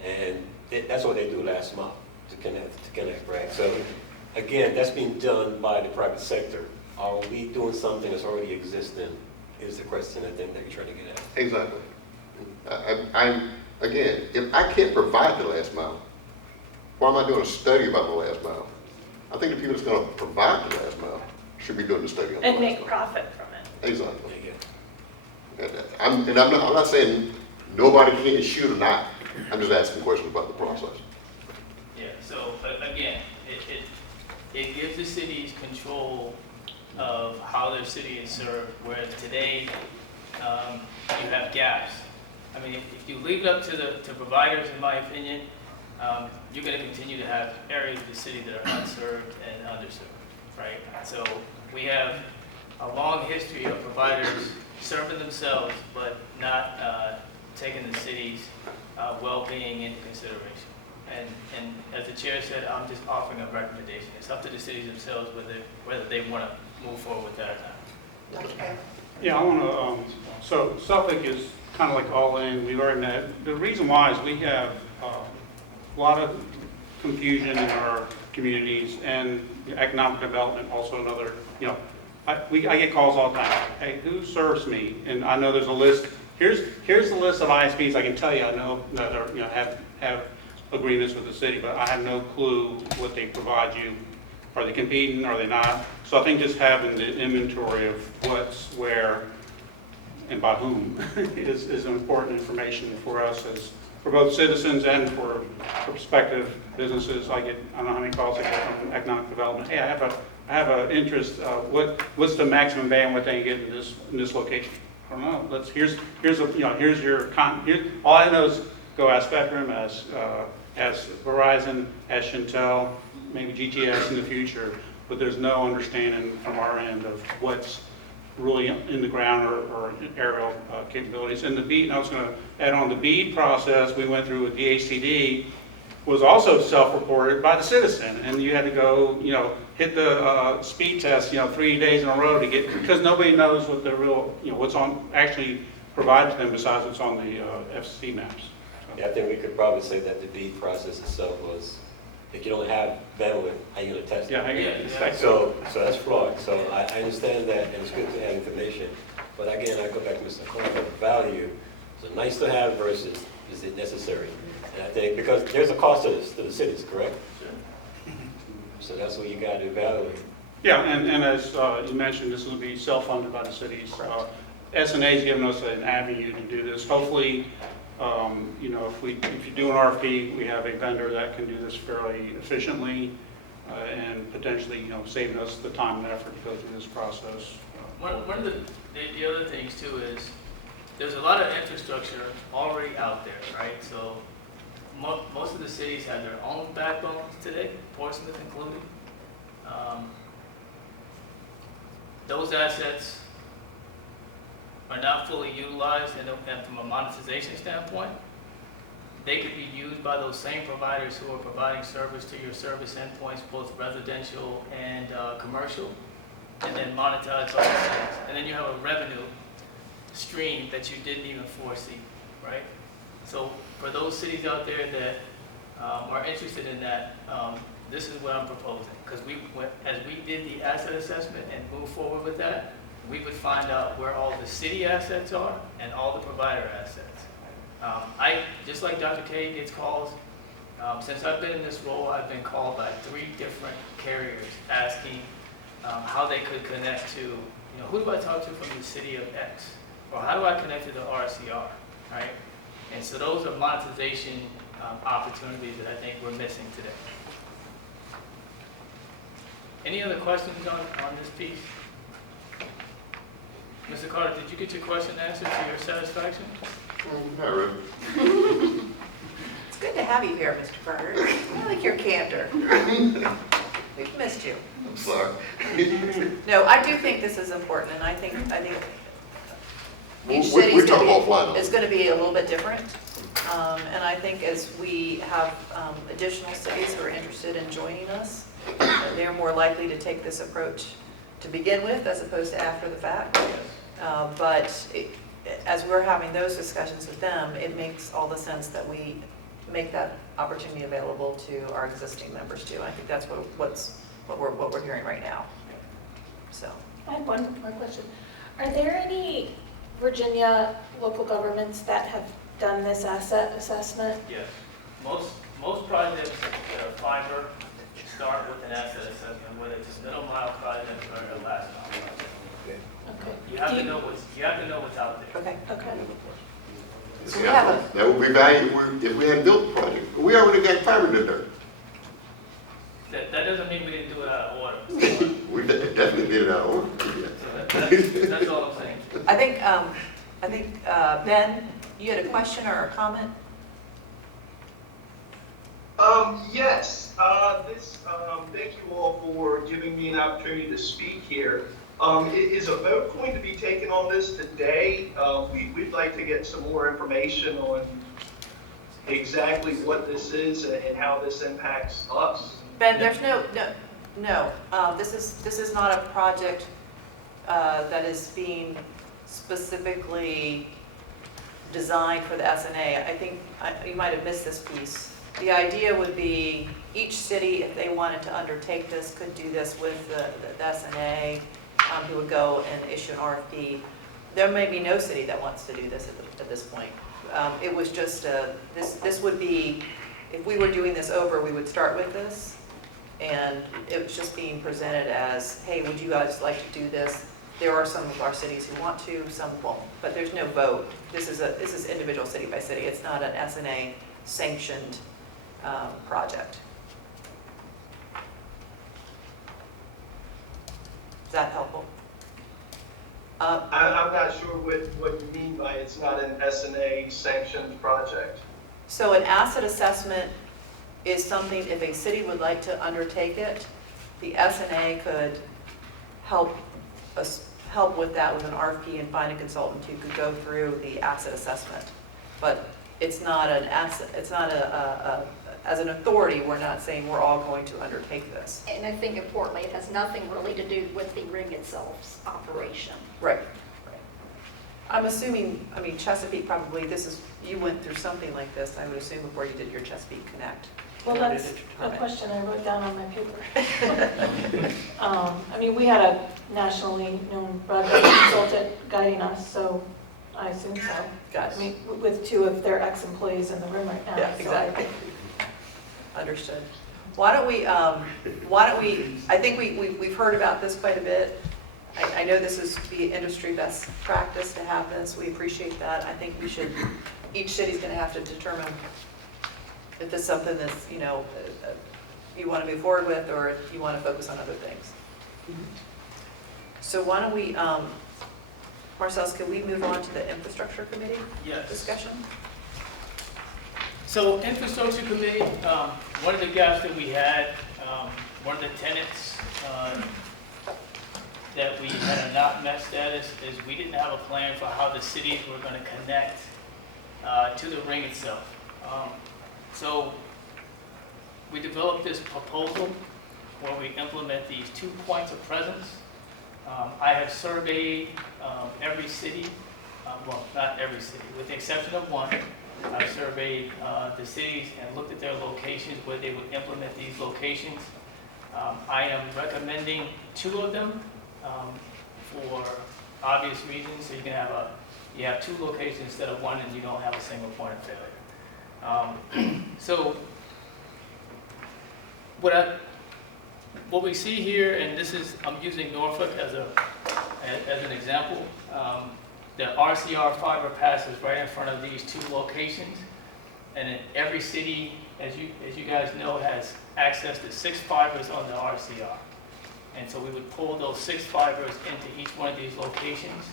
and that's what they do last month to connect, right? So again, that's being done by the private sector. Are we doing something that's already existing is the question I think that you're trying to get at. Exactly. Again, if I can't provide the last mile, why am I doing a study about the last mile? I think the people that's going to provide the last mile should be doing the study on the And last make mile. profit from it. Exactly. Again. And I'm not saying nobody can shoot or not. I'm just asking questions about the process. Yeah, so again, it gives the cities control of how their city is served, whereas today, you have gaps. I mean, if you leave it up to providers, in my opinion, you're going to continue to have areas of the city that are unserved and underserved, right? So we have a long history of providers serving themselves, but not taking the city's well-being into consideration. And as the chair said, I'm just offering a recommendation. It's up to the cities themselves whether they want to move forward with that or not. Dr. Kay? Yeah, I want to, so Suffolk is kind of like all in, we've already met. The reason why is we have a lot of confusion in our communities, and economic development also another, I get calls all the time, hey, who serves me? And I know there's a list, here's the list of ISPs I can tell you I know that are, have agreements with the city, but I have no clue what they provide you. Are they competing, are they not? So I think just having the inventory of what's where and by whom is important information for us for both citizens and for prospective businesses. I don't know how many calls I get from economic development. Hey, I have an interest, what's the maximum bandwidth they can get in this location? I don't know. Here's your all I know is go ask Spectrum, as Verizon, as Chantel, maybe GTS in the future, but there's no understanding from our end of what's really in the ground or aerial capabilities. And the BEAD, and I was going to add on, the BEAD process we went through with the HCD was also self-reported by the citizen, and you had to go, hit the speed test, 3 days in a row to get, because nobody knows what the real, what's on actually provided to them besides what's on the FCC maps. Yeah, I think we could probably say that the BEAD process itself was, if you don't have bandwidth, how are you going to test it? Yeah, So that's flawed. So I understand that, and it's good to have information. But again, I go back to Mr. Coleman, value. So nice to have versus is it necessary? And I think because there's a cost to the cities, correct? Sure. So that's what you got to evaluate. Yeah, and as you mentioned, this will be self-funded by the cities. SNA has given us an avenue to do this. Hopefully, if you do an RFP, we have a vendor that can do this fairly efficiently and potentially, saving us the time and effort to go through this process. One of the other things too is there's a lot of infrastructure already out there, right? So most of the cities have their own backbones today, Portsmouth included. Those assets are not fully utilized, and from a monetization standpoint, they could be used by those same providers who are providing service to your service endpoints, both residential and commercial, and then monetize those things. And then you have a revenue stream that you didn't even foresee, right? So for those cities out there that are interested in that, this is what I'm proposing. Because as we did the asset assessment and move forward with that, we would find out where all the city assets are and all the provider assets. Just like Dr. K gets calls, since I've been in this role, I've been called by 3 different carriers asking how they could connect to, who do I talk to from the city of X? Or how do I connect to the RCR, right? And so those are monetization opportunities that I think we're missing today. Any other questions on this piece? Mr. Carter, did you get your question answered to your satisfaction? Not really. It's good to have you here, Mr. Carter. I like your candor. We've missed you. I'm sorry. No, I do think this is important, and I think each We city talk offline on is going to be a little bit different. And I think as we have additional cities who are interested in joining us, they're more likely to take this approach to begin with as opposed to after the fact. As we're having those discussions with them, it makes all the sense that we make that opportunity available to our existing members too. I think that's what we're hearing right now. So. I have one more question. Are there any Virginia local governments that have done this asset assessment? Yes. Most projects that are fiber start with an asset assessment, whether it's a middle mile project or a last mile project. Okay. You have to know what's out there. Okay. Okay. So we have a, That would be valuable if we hadn't built the project. We already got fiber in there. That doesn't mean we didn't do it out of order. We definitely did it out of order. So that's all I'm saying. I think Ben, you had a question or a comment? Yes, thank you all for giving me an opportunity to speak here. Is a vote going to be taken on this today? We'd like to get some more information on exactly what this is and how this impacts us. Ben, there's no. This is not a project that is being specifically designed for the SNA. I think you might have missed this piece. The idea would be each city, if they wanted to undertake this, could do this with the SNA, who would go and issue an RFP. There may be no city that wants to do this at this point. It was just, this would be, if we were doing this over, we would start with this. And it was just being presented as, hey, would you guys like to do this? There are some of our cities who want to, some won't, but there's no vote. This is individual city by city. It's not an SNA sanctioned project. Is that helpful? I'm not sure what you mean by it's not an SNA sanctioned project. So an asset assessment is something, if a city would like to undertake it, the SNA could help with that with an RFP and find a consultant who could go through the asset assessment. But it's not an asset, it's not as an authority, we're not saying we're all going to undertake this. And I think importantly, it has nothing really to do with the ring itself's operation. Right. I'm assuming, Chesapeake probably, you went through something like this, I would assume, before you did your Chesapeake Connect. Well, that's a question I wrote down on my paper. We had a nationally known broadband consultant guiding us, so I assume so. Got it. With two of their ex-employees in the room right now. Yeah, so exactly. Understood. Why don't we, I think we've heard about this quite a bit. I know this is the industry best practice to have this. We appreciate that. I think each city's going to have to determine if this is something that's, you want to move forward with, or if you want to focus on other things. So why don't we, Marcellus, can we move on to the infrastructure committee discussion? So infrastructure committee, one of the gaps that we had, one of the tenets that we had a not met status is we didn't have a plan for how the cities were going to connect to the ring itself. So we developed this proposal where we implement these 2 points of presence. I have surveyed every city, well, not every city, with the exception of one. I've surveyed the cities and looked at their locations where they would implement these locations. I am recommending 2 of them for obvious reasons. So you have 2 locations instead of 1, and you don't have a single point of failure. So what we see here, and this is, I'm using Norfolk as an example. The RCR fiber passes right in front of these 2 locations, and in every city, as you guys know, has access to 6 fibers on the RCR. And so we would pull those 6 fibers into each one of these locations,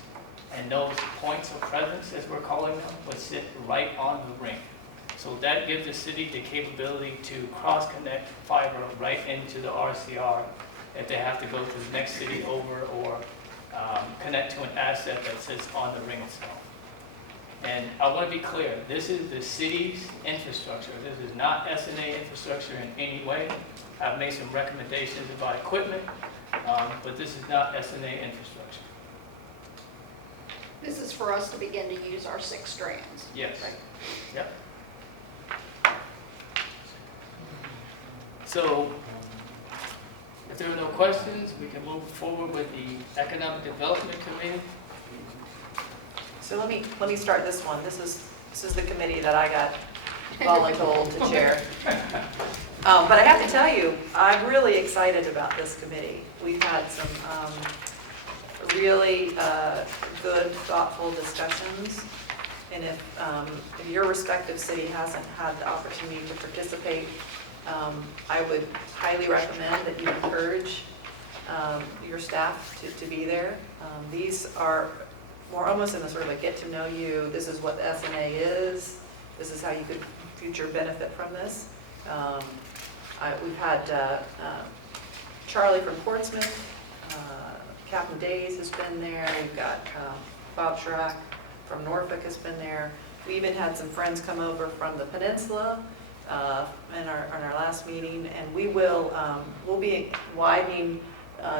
and those points of presence, as we're calling them, would sit right on the ring. So that gives the city the capability to cross-connect fiber right into the RCR if they have to go to the next city over or connect to an asset that sits on the ring itself. And I want to be clear, this is the city's infrastructure. This is not SNA infrastructure in any way. I've made some recommendations about equipment, but this is not SNA infrastructure. This is for us to begin to use our 6 strands. Yes. Right. Yep. So, if there are no questions, we can move forward with the Economic Development Committee. So let me start this one. This is the committee that I got voluntold to chair. But I have to tell you, I'm really excited about this committee. We've had some really good, thoughtful discussions. And if your respective city hasn't had the opportunity to participate, I would highly recommend that you encourage your staff to be there. These are more almost in a sort of a get to know you, this is what the SNA is, this is how you could future benefit from this. We've had Charlie from Portsmouth, Captain Days has been there, we've got Bob Schrack from Norfolk has been there. We even had some friends come over from the peninsula in our last meeting, and we'll be widening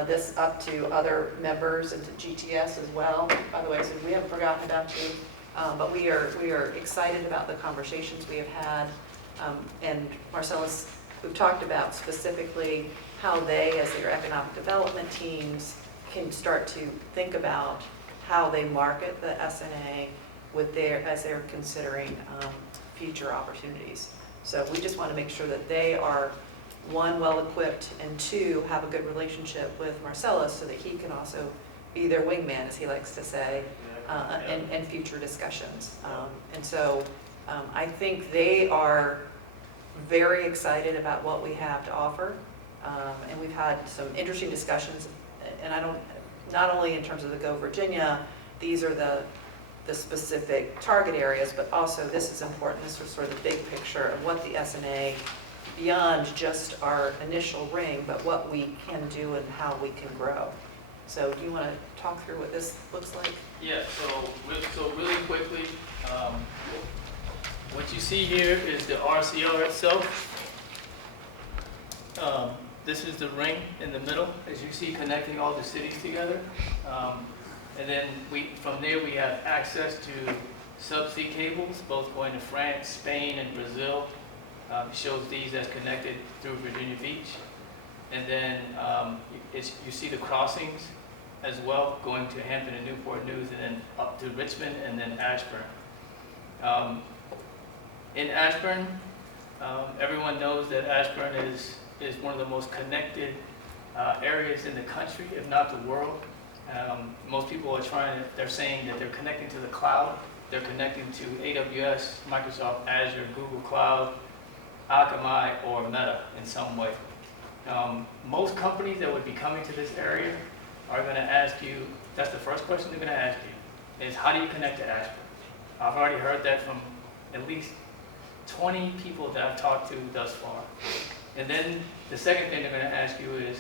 this up to other members and to GTS as well. By the way, so we haven't forgotten about you, but we are excited about the conversations we have had. And Marcellus, we've talked about specifically how they, as their economic development teams, can start to think about how they market the SNA as they're considering future opportunities. So we just want to make sure that they are, one, well-equipped, and two, have a good relationship with Marcellus so that he can also be their wingman, as he likes to say, in future discussions. And so I think they are very excited about what we have to offer. And we've had some interesting discussions, and not only in terms of the Go Virginia, these are the specific target areas, but also this is important, this is sort of the big picture of what the SNA, beyond just our initial ring, but what we can do and how we can grow. So do you want to talk through what this looks like? Yeah, so really quickly, what you see here is the RCR itself. This is the ring in the middle, as you see, connecting all the cities together. And then from there we have access to subsea cables, both going to France, Spain, and Brazil. Shows these as connected through Virginia Beach. And then you see the crossings as well, going to Hampton and Newport News, and then up to Richmond, and then Ashburn. In Ashburn, everyone knows that Ashburn is one of the most connected areas in the country, if not the world. Most people they're saying that they're connecting to the cloud. They're connecting to AWS, Microsoft Azure, Google Cloud, Akamai, or Meta in some way. Most companies that would be coming to this area are going to ask you, that's the first question they're going to ask you, is how do you connect to Ashburn? I've already heard that from at least 20 people that I've talked to thus far. And then the second thing they're going to ask you is,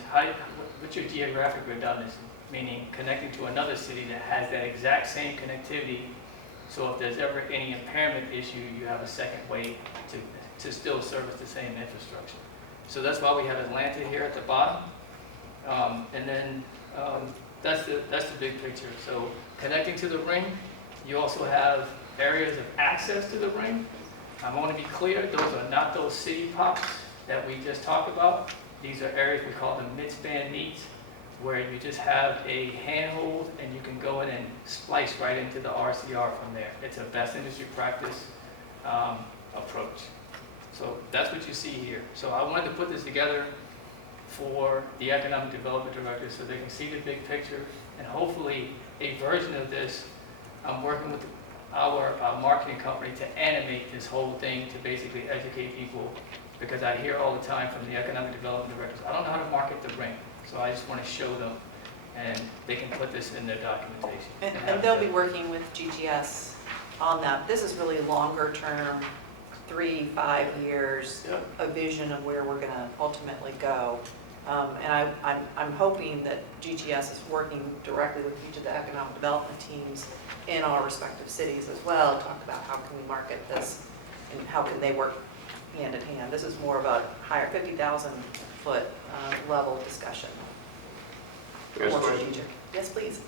what's your geographic redundancy? Meaning connecting to another city that has that exact same connectivity, so if there's ever any impairment issue, you have a second way to still service the same infrastructure. So that's why we have Atlanta here at the bottom. And then that's the big picture. So connecting to the ring, you also have areas of access to the ring. I want to be clear, those are not those city pops that we just talked about. These are areas we call them mid-span needs, where you just have a handhold and you can go in and splice right into the RCR from there. It's a best industry practice approach. So that's what you see here. So I wanted to put this together for the Economic Development Director so they can see the big picture, and hopefully a version of this, I'm working with our marketing company to animate this whole thing to basically educate people, because I hear all the time from the Economic Development Directors, I don't know how to market the ring. So I just want to show them and they can put this in their documentation. And they'll be working with GGS on that. This is really longer term, 3-5 years, Yeah. a vision of where we're gonna ultimately go. And I'm hoping that GGS is working directly with each of the economic development teams in our respective cities as well, talk about how can we market this and how can they work hand in hand. This is more of a higher 50,000 foot level discussion. Yes, More ma'am. strategic. Yes, please.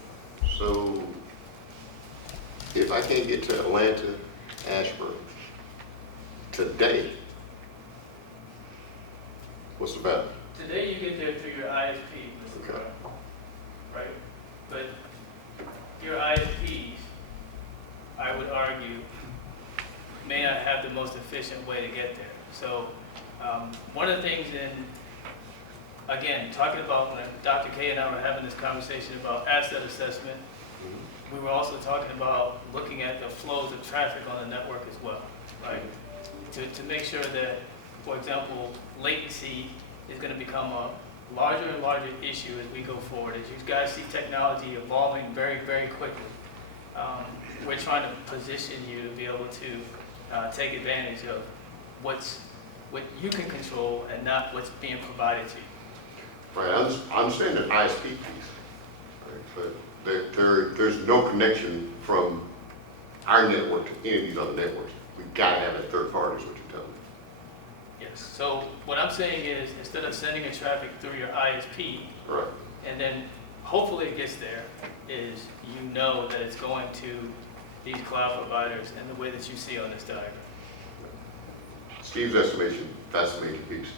So if I can't get to Atlanta, Ashburn today, what's the matter? Today you get there through your ISP, Mr. Okay. Brown, right? But your ISPs, I would argue, may not have the most efficient way to get there. So one of the things again, talking about when Dr. K and I were having this conversation about asset assessment, we were also talking about looking at the flows of traffic on the network as well, right? To make sure that, for example, latency is going to become a larger and larger issue as we go forward. As you guys see technology evolving very, very quickly, we're trying to position you to be able to take advantage of what you can control and not what's being provided to you. Right, I understand the ISP piece, right, but there's no connection from our network to any of these other networks. We've got to have that third party, is what you're telling me. Yes. So what I'm saying is, instead of sending a traffic through your ISP, Right. and then hopefully it gets there, is you know that it's going to these cloud providers in the way that you see on this diagram. Steve's estimation, that's the major piece.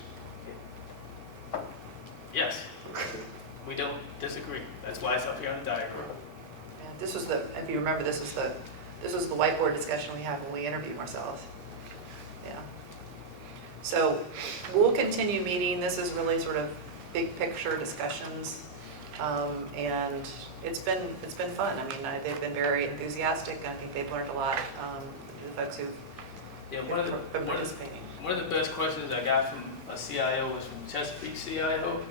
Yes. We don't disagree. That's why it's up here on the diagram. And this was if you remember, this was the whiteboard discussion we had when we interviewed ourselves. Yeah. So we'll continue meeting. This is really sort of big picture discussions. And it's been fun. I mean, they've been very enthusiastic. I think they've learned a lot, the folks who've been participating. One of the best questions I got from a CIO was from Chesapeake CIO.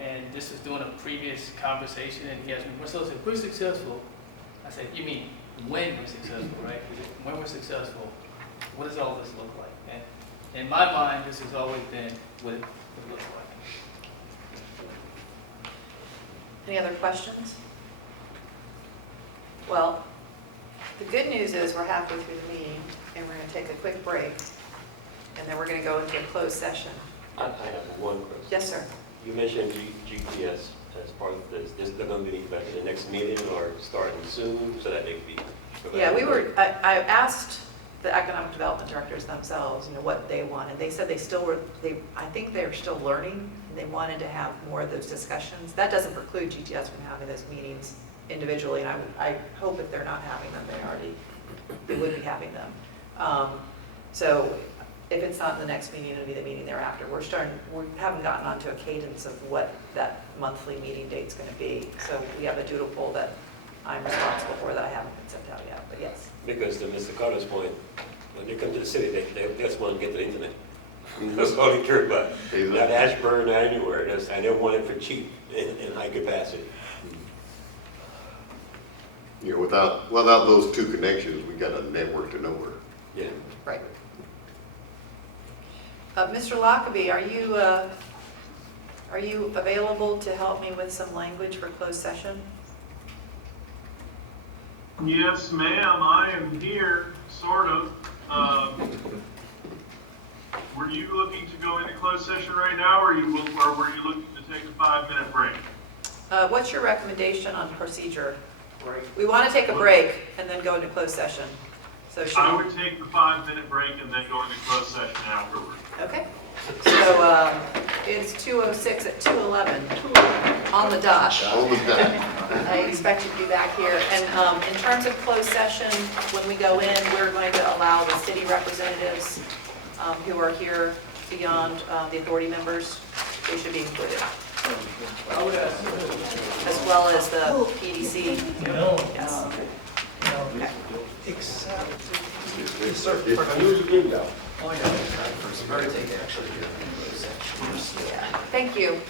And this was during a previous conversation, and he asked me, so if we're successful, I said, you mean when we're successful, right? When we're successful, what does all this look like? And in my mind, this has always been what it looks like. Any other questions? Well, the good news is we're halfway through the meeting, and we're going to take a quick break, and then we're going to go into a closed session. I have one question. Yes, sir. You mentioned GPS as part of this. Is it going to be back at the next meeting or starting soon so that they can be? Yeah, I asked the economic development directors themselves, what they wanted. They said I think they're still learning, and they wanted to have more of those discussions. That doesn't preclude GTS from having those meetings individually, and I hope if they're not having them, they would be having them. So if it's not in the next meeting, it'll be the meeting thereafter. We haven't gotten onto a cadence of what that monthly meeting date's going to be. So we have a doodle poll that I'm responsible for that I haven't been sent out yet, but yes. Because to Mr. Carter's point, when they come to the city, they just want to get to the internet. That's all they care about. Not Ashburn, not anywhere. And they want it for cheap and high capacity. Without those two connections, we got a network to nowhere. Yeah. Right. Mr. Lockaby, are you available to help me with some language for closed session? Yes, ma'am, I am here, sort of. Were you looking to go into closed session right now, or were you looking to take a 5-minute break? What's your recommendation on procedure? We want to take a break and then go into closed session. So I would take the 5-minute break and then go into closed session afterward. Okay. So it's 2:06 at 2:11 on the dot. I expect you to be back here. And in terms of closed session, when we go in, we're going to allow the city representatives who are here beyond the authority members. They should be included. As well as the PDC. Yes. Okay. Thank you.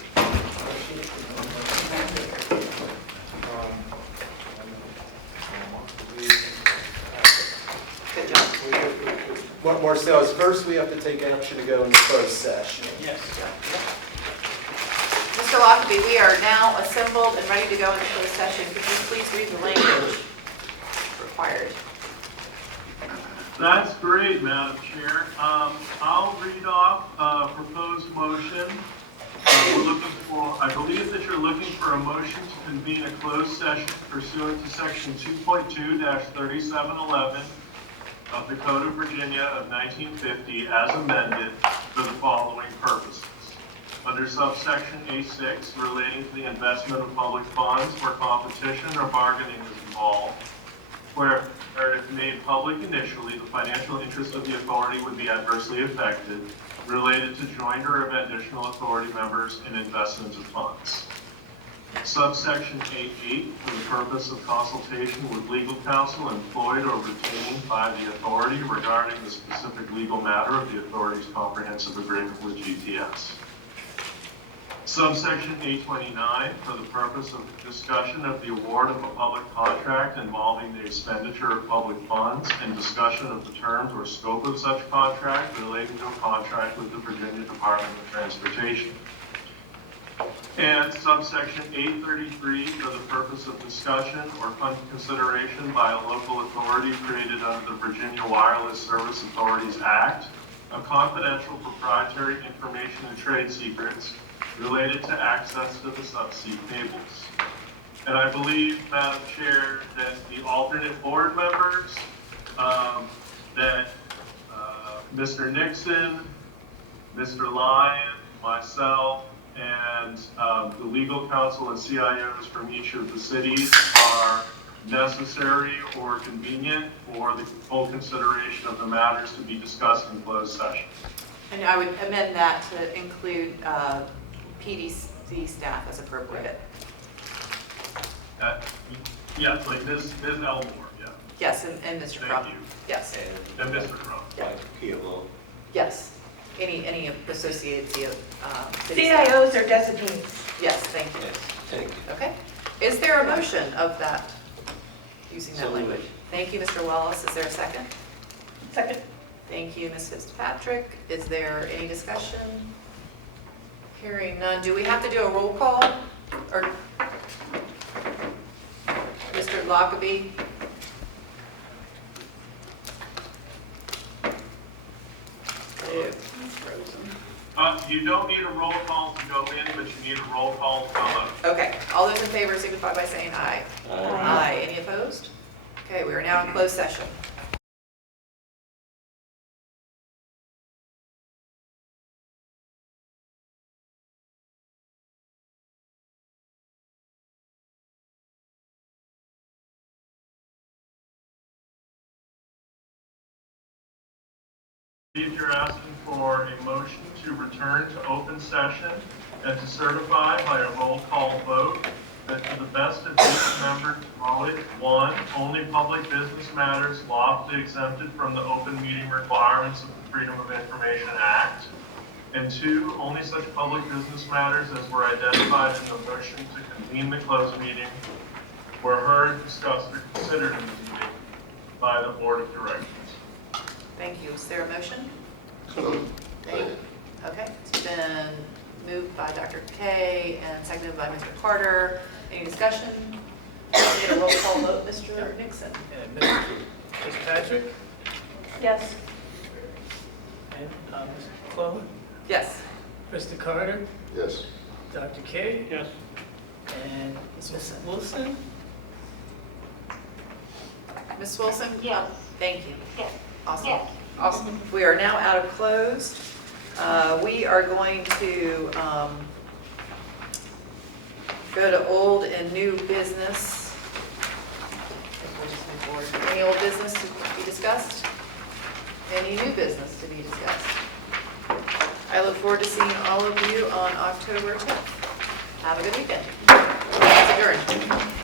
Marcel, first we have to take action to go into closed session. Yes. Mr. Lockaby, we are now assembled and ready to go into closed session. Could you please read the language required? That's great, Madam Chair. I'll read off a proposed motion. We're looking for, I believe that you're looking for a motion to convene a closed session pursuant to section 2.2-3711 of the Code of Virginia of 1950 as amended for the following purposes. Under subsection A6 relating to the investment of public funds where competition or bargaining is involved, where if made public initially, the financial interest of the authority would be adversely affected, related to joinder of additional authority members in investment of funds. Subsection A8, for the purpose of consultation with legal counsel employed or retained by the authority regarding the specific legal matter of the authority's comprehensive agreement with GTS. Subsection A29, for the purpose of discussion of the award of a public contract involving the expenditure of public funds and discussion of the terms or scope of such contract relating to a contract with the Virginia Department of Transportation. And subsection 833, for the purpose of discussion or consideration by a local authority created under the Virginia Wireless Service Authorities Act, of confidential proprietary information and trade secrets related to access to the subsea cables. And I believe, Madam Chair, that the alternate board members, Mr. Nixon, Mr. Lyon, myself, and the legal counsel and CIOs from each of the cities are necessary or convenient for the full consideration of the matters to be discussed in closed session. And I would amend that to include PDC staff as appropriate. Yes, like Ms. Elmore, yeah. Yes, and Mr. Crump. Thank you. Yes, And Mr. Crump. Yeah. PMO. yes. Any associated city staff. CIOs or designees. Yes, thank you. Yes, thank you. Okay. Is there a motion of that, using that So moved. language? Thank you, Mr. Wallace. Is there a second? Second. Thank you, Ms. Fitzpatrick. Is there any discussion? Hearing none. Do we have to do a roll call? Or Mr. Lockaby? You don't need a roll call to go in, but you need a roll call to come out. Okay. All those in favor signify by saying aye. Aye. Any opposed? Okay, we are now in closed session. If you're asking for a motion to return to open session and to certify by a roll call vote that to the best of each member's knowledge, one, only public business matters lawfully exempted from the open meeting requirements of the Freedom of Information Act, and two, only such public business matters as were identified in the motion to convene the closed meeting were heard, discussed, or considered in the meeting by the Board of Directors. Thank you. Is there a motion? So, Okay, it's been moved by Dr. Kay and seconded by Mr. Carter. Any discussion? Need a roll call vote, Mr. Nixon? And Mr. Fitzpatrick Yes. and Ms. Clover, Yes. Mr. Carter, yes. Dr. K, Yes. and Ms. Wilson. Ms. Wilson? Yes. Thank you. Yes. Awesome. Yes. Awesome. We are now out of closed. We are going to go to old and new business. Any old business to be discussed? Any new business to be discussed? I look forward to seeing all of you on October 10th. Have a good weekend. Adjourned.